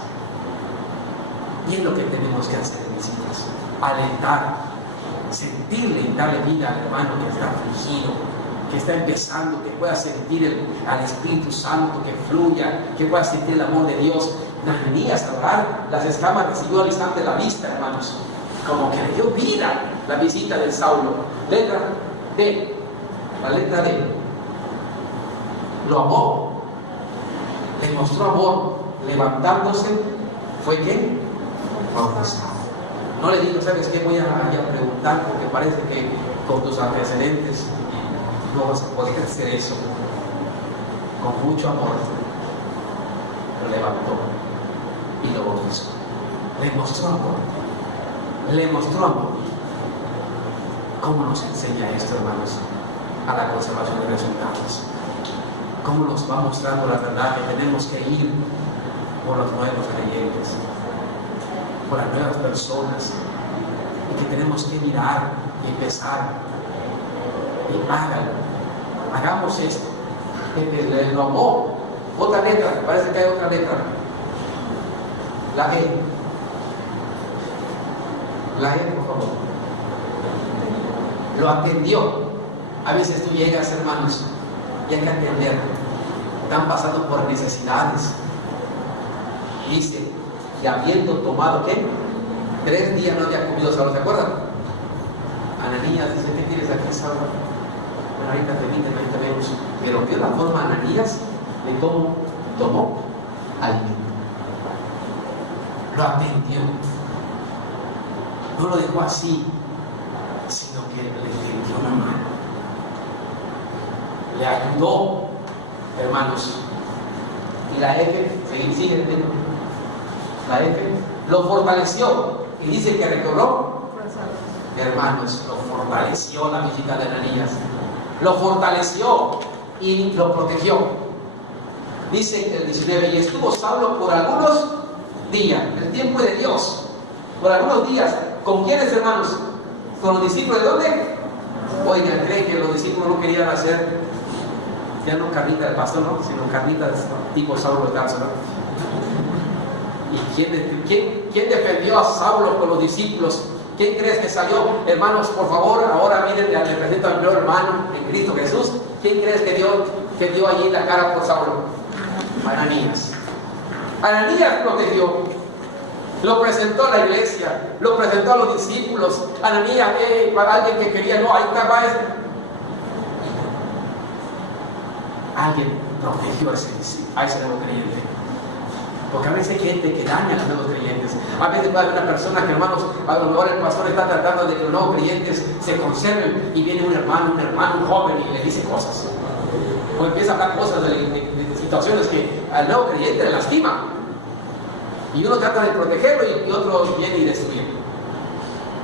Y es lo que tenemos que hacer, mis hijas: alentar, sentirle y darle vida al hermano que está afligido, que está empezando, que pueda sentir al Espíritu Santo, que fluya, que pueda sentir el amor de Dios. Ananías, al orar, las escamas recibió al instante la vista, hermanos, como que le dio vida la visita del Saulo. Letra D, la letra D. Lo amó, le mostró amor, levantándose, fue ¿qué? Bautizado. No le dijo, ¿sabes qué? Voy a preguntar, porque parece que con tus antecedentes no vas a poder hacer eso. Con mucho amor lo levantó y lo bautizó. Le mostró amor. Le mostró amor. ¿Cómo nos enseña esto, hermanos? A la conservación de resultados. ¿Cómo nos va mostrando la verdad que tenemos que ir por los nuevos creyentes, por las nuevas personas, y que tenemos que mirar y empezar y háganlo, hagamos esto? Que lo amó. Otra letra, parece que hay otra letra, la E, por favor. Lo atendió. A veces tú llegas, hermanos, y hay que atender. Están pasando por necesidades. Dice, y habiendo tomado ¿qué? 3 días no había comido Saulo, ¿se acuerdan? Ananías dice, ¿qué tienes aquí, Saulo? Bueno, ahorita te vemos. Pero vio la forma Ananías de cómo tomó alimento. Lo atendió. No lo dejó así, sino que le tendió una mano. Le ayudó, hermanos. Y la F, sigue leyendo. La F lo fortaleció y dice que recobró hermanos, lo fortaleció la visita de Ananías. Lo fortaleció y lo protegió. Dice el 19, y estuvo Saulo por algunos días, el tiempo de Dios, por algunos días. ¿Con quiénes, hermanos? ¿Con los discípulos de dónde? Oigan, ¿creen que los discípulos no querían hacer, ya no carnita del pastor, no, sino carnitas tipo Saulo de Tarso, ¿no? ¿Y quién defendió a Saulo con los discípulos? ¿Quién crees que salió? Hermanos, por favor, ahora miren, le presento a mi hermano en Cristo Jesús. ¿Quién crees que dio allí la cara por Saulo? Ananías. Ananías protegió. Lo presentó a la iglesia, lo presentó a los discípulos. Ananías, para alguien que quería, no, ahí estaba ese. Alguien protegió a ese nuevo creyente. Porque a veces hay gente que daña a los nuevos creyentes. A veces va a haber una persona que, hermanos, a lo mejor el pastor está tratando de que los nuevos creyentes se conserven y viene un hermano, un joven y le dice cosas. O empieza a hablar cosas de situaciones que al nuevo creyente le lastiman. Y uno trata de protegerlo y otro viene y destruye.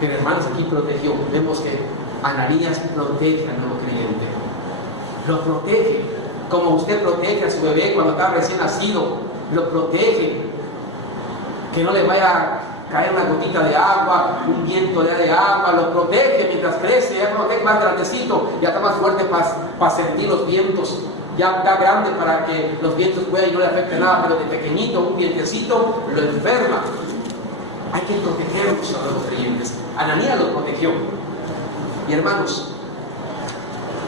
Pero hermanos, aquí protegió. Vemos que Ananías protege al nuevo creyente. Lo protege. Como usted protege a su bebé cuando está recién nacido. Lo protege, que no le vaya a caer una gotita de agua, un viento de agua, lo protege mientras crece, ya cuando esté más grandecito, ya está más fuerte para sentir los vientos, ya está grande para que los vientos puedan y no le afecte nada, pero de pequeñito, un vientecito lo enferma. Hay que protegerlos a los creyentes. Ananías lo protegió. Y hermanos,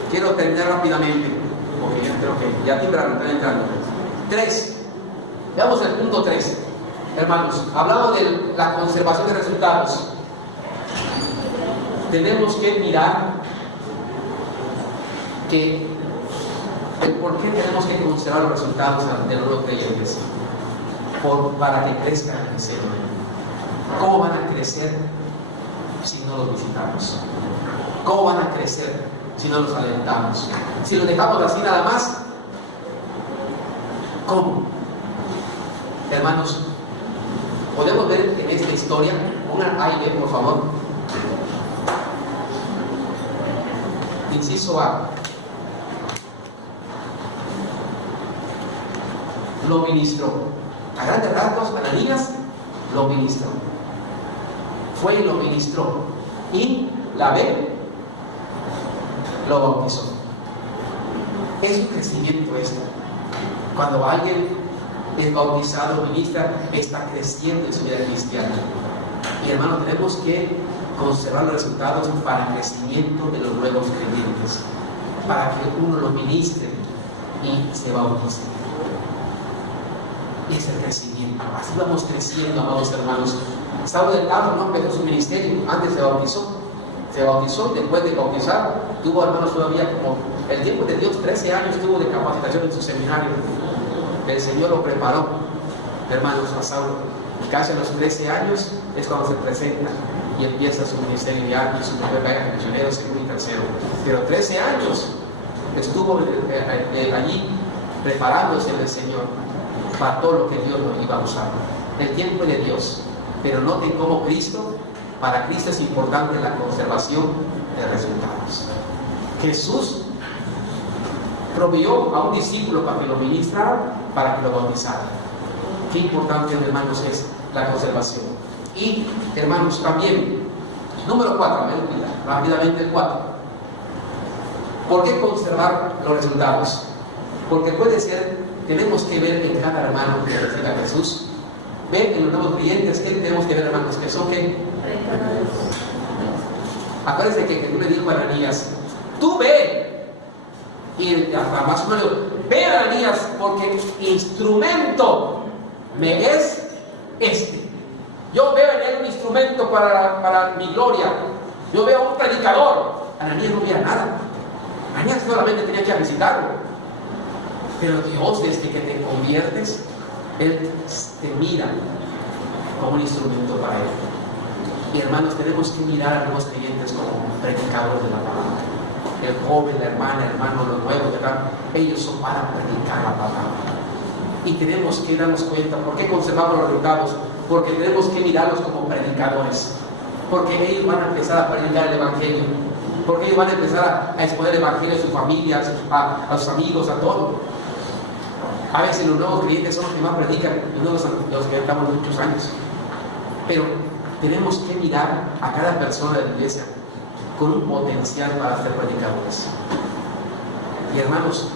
quiero terminar rápidamente, porque yo creo que ya están entrando. 3. Veamos el punto 3, hermanos. Hablamos de la conservación de resultados. Tenemos que mirar el por qué tenemos que conservar los resultados de los nuevos creyentes. Para que crezcan en el Señor. ¿Cómo van a crecer si no los visitamos? ¿Cómo van a crecer si no los alentamos? Si los dejamos así nada más, ¿cómo? Hermanos, podemos ver en esta historia, una A y B, por favor. Inciso A. Lo ministró. A grandes rasgos, Ananías lo ministró. Fue y lo ministró. Y la B lo bautizó. Es un crecimiento esto. Cuando alguien es bautizado, ministra, está creciendo en su vida cristiana. Y hermanos, tenemos que conservar los resultados para el crecimiento de los nuevos creyentes, para que uno lo ministre y se bautice. Es el crecimiento. Así vamos creciendo, amados hermanos. Saulo de Tarso no empezó su ministerio, antes se bautizó, después de bautizar, tuvo, hermanos, todavía como el tiempo de Dios, 13 años tuvo de capacitación en su seminario. El Señor lo preparó, hermanos, a Saulo. Y casi a los 13 años es cuando se presenta y empieza su ministerio ya, y su primer viaje misionero, segundo y tercero. Pero 13 años estuvo allí preparándose en el Señor para todo lo que Dios lo iba a usar. El tiempo de Dios. Pero noten cómo para Cristo es importante la conservación de resultados. Jesús proveyó a un discípulo para que lo ministrara, para que lo bautizara. Qué importante, hermanos, es la conservación. Y, hermanos, también, número 4, rápidamente el 4. ¿Por qué conservar los resultados? Porque puede ser, tenemos que ver en cada hermano que recibe a Jesús. Ven en los nuevos clientes, ¿qué tenemos que ver, hermanos? Que son ¿qué? Acuérdense que Jesús le dijo a Ananías, tú ve, y hasta más o menos, ve a Ananías, porque instrumento me es este. Yo veo en él un instrumento para mi gloria. Yo veo un predicador. Ananías no veía nada. Ananías solamente tenía que visitarlo. Pero Dios, desde que te conviertes, Él te mira como un instrumento para Él. Y hermanos, tenemos que mirar a los creyentes como predicadores de la palabra. El joven, la hermana, el hermano, los nuevos, ¿verdad? Ellos son para predicar la palabra. Y tenemos que darnos cuenta, ¿por qué conservamos los resultados? Porque tenemos que mirarlos como predicadores. porque ellos van a empezar a predicar el Evangelio, porque ellos van a empezar a exponer el Evangelio a su familia, a sus amigos, a todo. A veces los nuevos creyentes son los que más predican, los que estamos muchos años. Pero tenemos que mirar a cada persona de la iglesia con un potencial para ser predicadores. Y hermanos,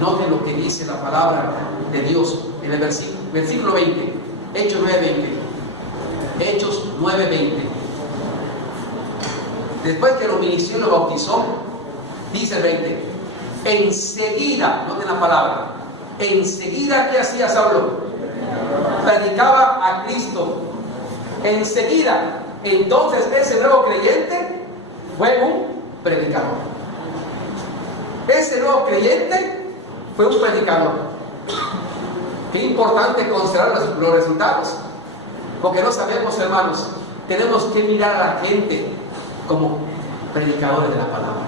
noten lo que dice la palabra de Dios en el versículo 20, Hechos 9:20. Hechos 9:20. Después que lo ministró y lo bautizó, dice el 20, enseguida, noten la palabra, enseguida, ¿qué hacía Saulo? Predicaba a Cristo. Enseguida. Entonces ese nuevo creyente fue un predicador. Ese nuevo creyente fue un predicador. Qué importante considerar los resultados, porque no sabemos, hermanos. Tenemos que mirar a la gente como predicadores de la palabra,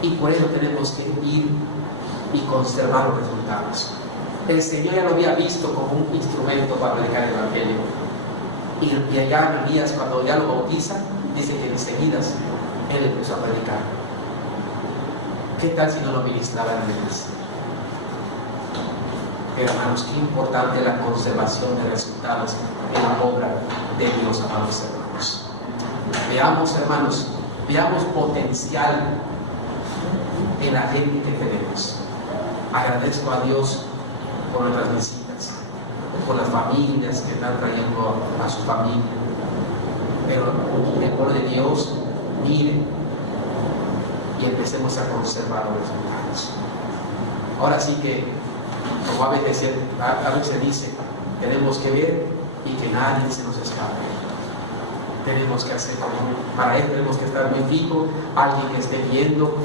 y por eso tenemos que ir y conservar los resultados. El Señor ya lo había visto como un instrumento para predicar el Evangelio, y allá Ananías, cuando ya lo bautiza, dice que enseguida él empezó a predicar. ¿Qué tal si no lo ministraba Ananías? Pero hermanos, qué importante la conservación de resultados en la obra de Dios, amados hermanos. Veamos, hermanos, veamos potencial en la gente que tenemos. Agradezco a Dios por nuestras visitas, por las familias que están trayendo a su familia. Pero el pueblo de Dios, miren y empecemos a conservar los resultados. Ahora sí que, como a veces dice, tenemos que ver y que nadie se nos escape. Tenemos que hacer como, para eso tenemos que estar muy fijo, alguien que esté viendo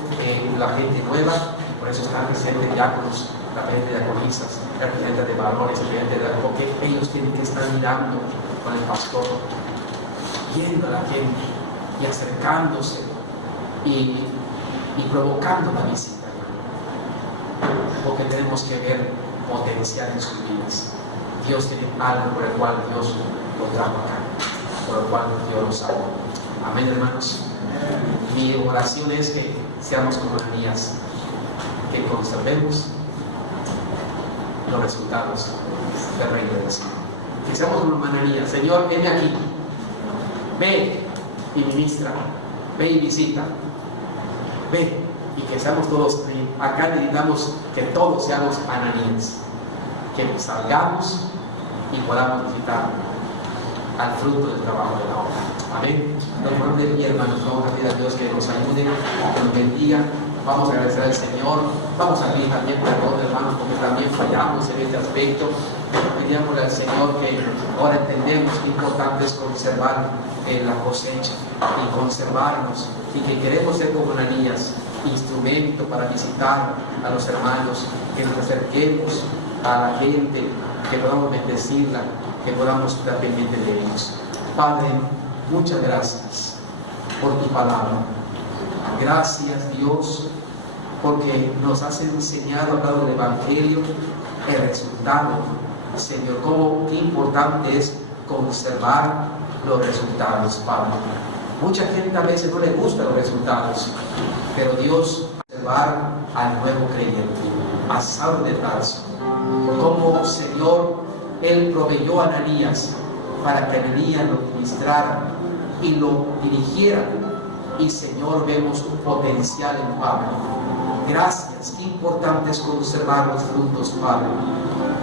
la gente nueva, por eso están presentes diáconos, la gente de diaconisas, la gente de varones, porque ellos tienen que estar mirando con el pastor, viendo a la gente y acercándose y provocando la visita, porque tenemos que ver potencial en sus vidas. Dios tiene algo por el cual Dios lo trajo acá, por el cual Dios lo salva. Amén, hermanos. Mi oración es que seamos como Ananías, que conservemos los resultados del reino del Señor. Que seamos como Ananías. Señor, ven aquí, ve y ministra, ve y visita, ve, y que seamos todos. Acá necesitamos que todos seamos Ananías, que salgamos y podamos visitar al fruto del trabajo de la obra. Amén. Hermanos y hermanos, vamos a pedir a Dios que nos ayude, que nos bendiga. Vamos a agradecer al Señor. Vamos a pedir también perdón, hermanos, porque también fallamos en este aspecto. Pedíamos al Señor que ahora entendemos que importante es conservar la cosecha y conservarnos, y que queremos ser como Ananías, instrumento para visitar a los hermanos, que nos acerquemos a la gente, que podamos bendecirla, que podamos estar pendientes de ellos. Padre, muchas gracias por tu palabra. Gracias, Dios, porque nos has enseñado, hablado del Evangelio, el resultado. Señor, qué importante es conservar los resultados, Padre. Mucha gente a veces no le gustan los resultados, pero Dios, conservar al nuevo creyente, a Saulo de Tarso, como Señor, Él proveyó a Ananías para que Ananías lo ministrara y lo dirigiera. Y Señor, vemos un potencial en Pablo. Gracias, qué importante es conservar los frutos, Padre.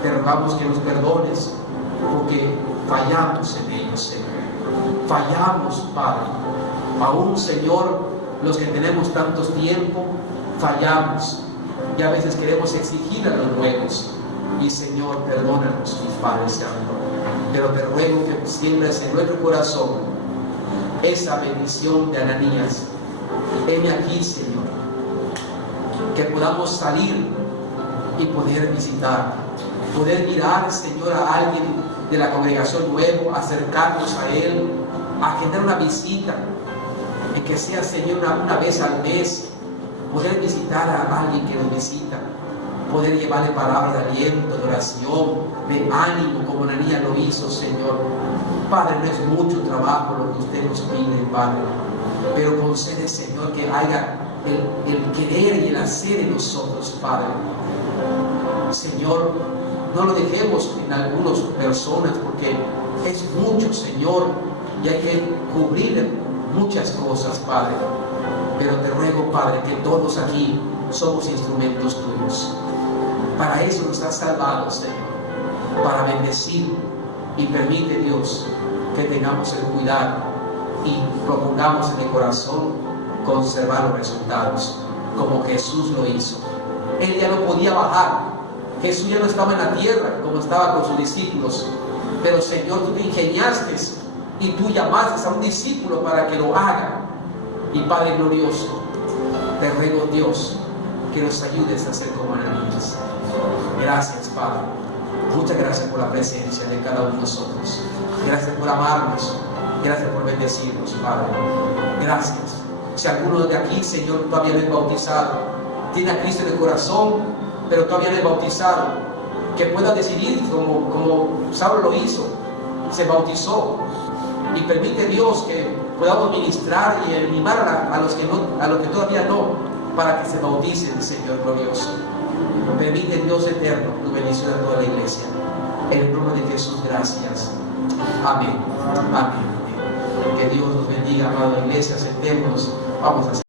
Te rogamos que nos perdones, porque fallamos en ellos, Señor. Fallamos, Padre. Aún, Señor, los que tenemos tanto tiempo, fallamos. Y a veces queremos exigir a los nuevos. Y Señor, perdónanos, mi Padre Santo. Pero te ruego que siembres en nuestro corazón esa bendición de Ananías. Heme aquí, Señor, que podamos salir y poder visitar, poder mirar, Señor, a alguien de la congregación nuevo, acercarnos a él, agendar una visita, y que sea, Señor, una vez al mes, poder visitar a alguien que nos visita, poder llevarle palabras de aliento, de oración, de ánimo, como Ananías lo hizo, Señor. Padre, no es mucho trabajo lo que usted nos pide, Padre, pero concede, Señor, que haya el querer y el hacer en nosotros, Padre. Señor, no lo dejemos en algunas personas, porque es mucho, Señor, y hay que cubrir muchas cosas, Padre. Pero te ruego, Padre, que todos aquí somos instrumentos tuyos. Para eso nos has salvado, Señor, para bendecir, y permite, Dios, que tengamos el cuidado y propongamos en el corazón conservar los resultados, como Jesús lo hizo. Él ya no podía bajar, Jesús ya no estaba en la tierra como estaba con sus discípulos, pero Señor, tú te ingeniaste y tú llamaste a un discípulo para que lo haga. Y Padre glorioso, te ruego, Dios, que nos ayudes a ser como Ananías. Gracias, Padre. Muchas gracias por la presencia de cada uno de nosotros. Gracias por amarnos. Gracias por bendecirnos, Padre. Gracias. Si alguno de aquí, Señor, todavía no es bautizado, tiene a Cristo en el corazón, pero todavía no es bautizado, que pueda decidir como Saulo lo hizo, se bautizó, y permite, Dios, que podamos ministrar y animar a los que todavía no, para que se bauticen, Señor glorioso. Permite, Dios eterno, tu bendición a toda la iglesia. En el nombre de Jesús, gracias. Amén. Amén. Que Dios nos bendiga, amada iglesia. Sentémonos. Vamos a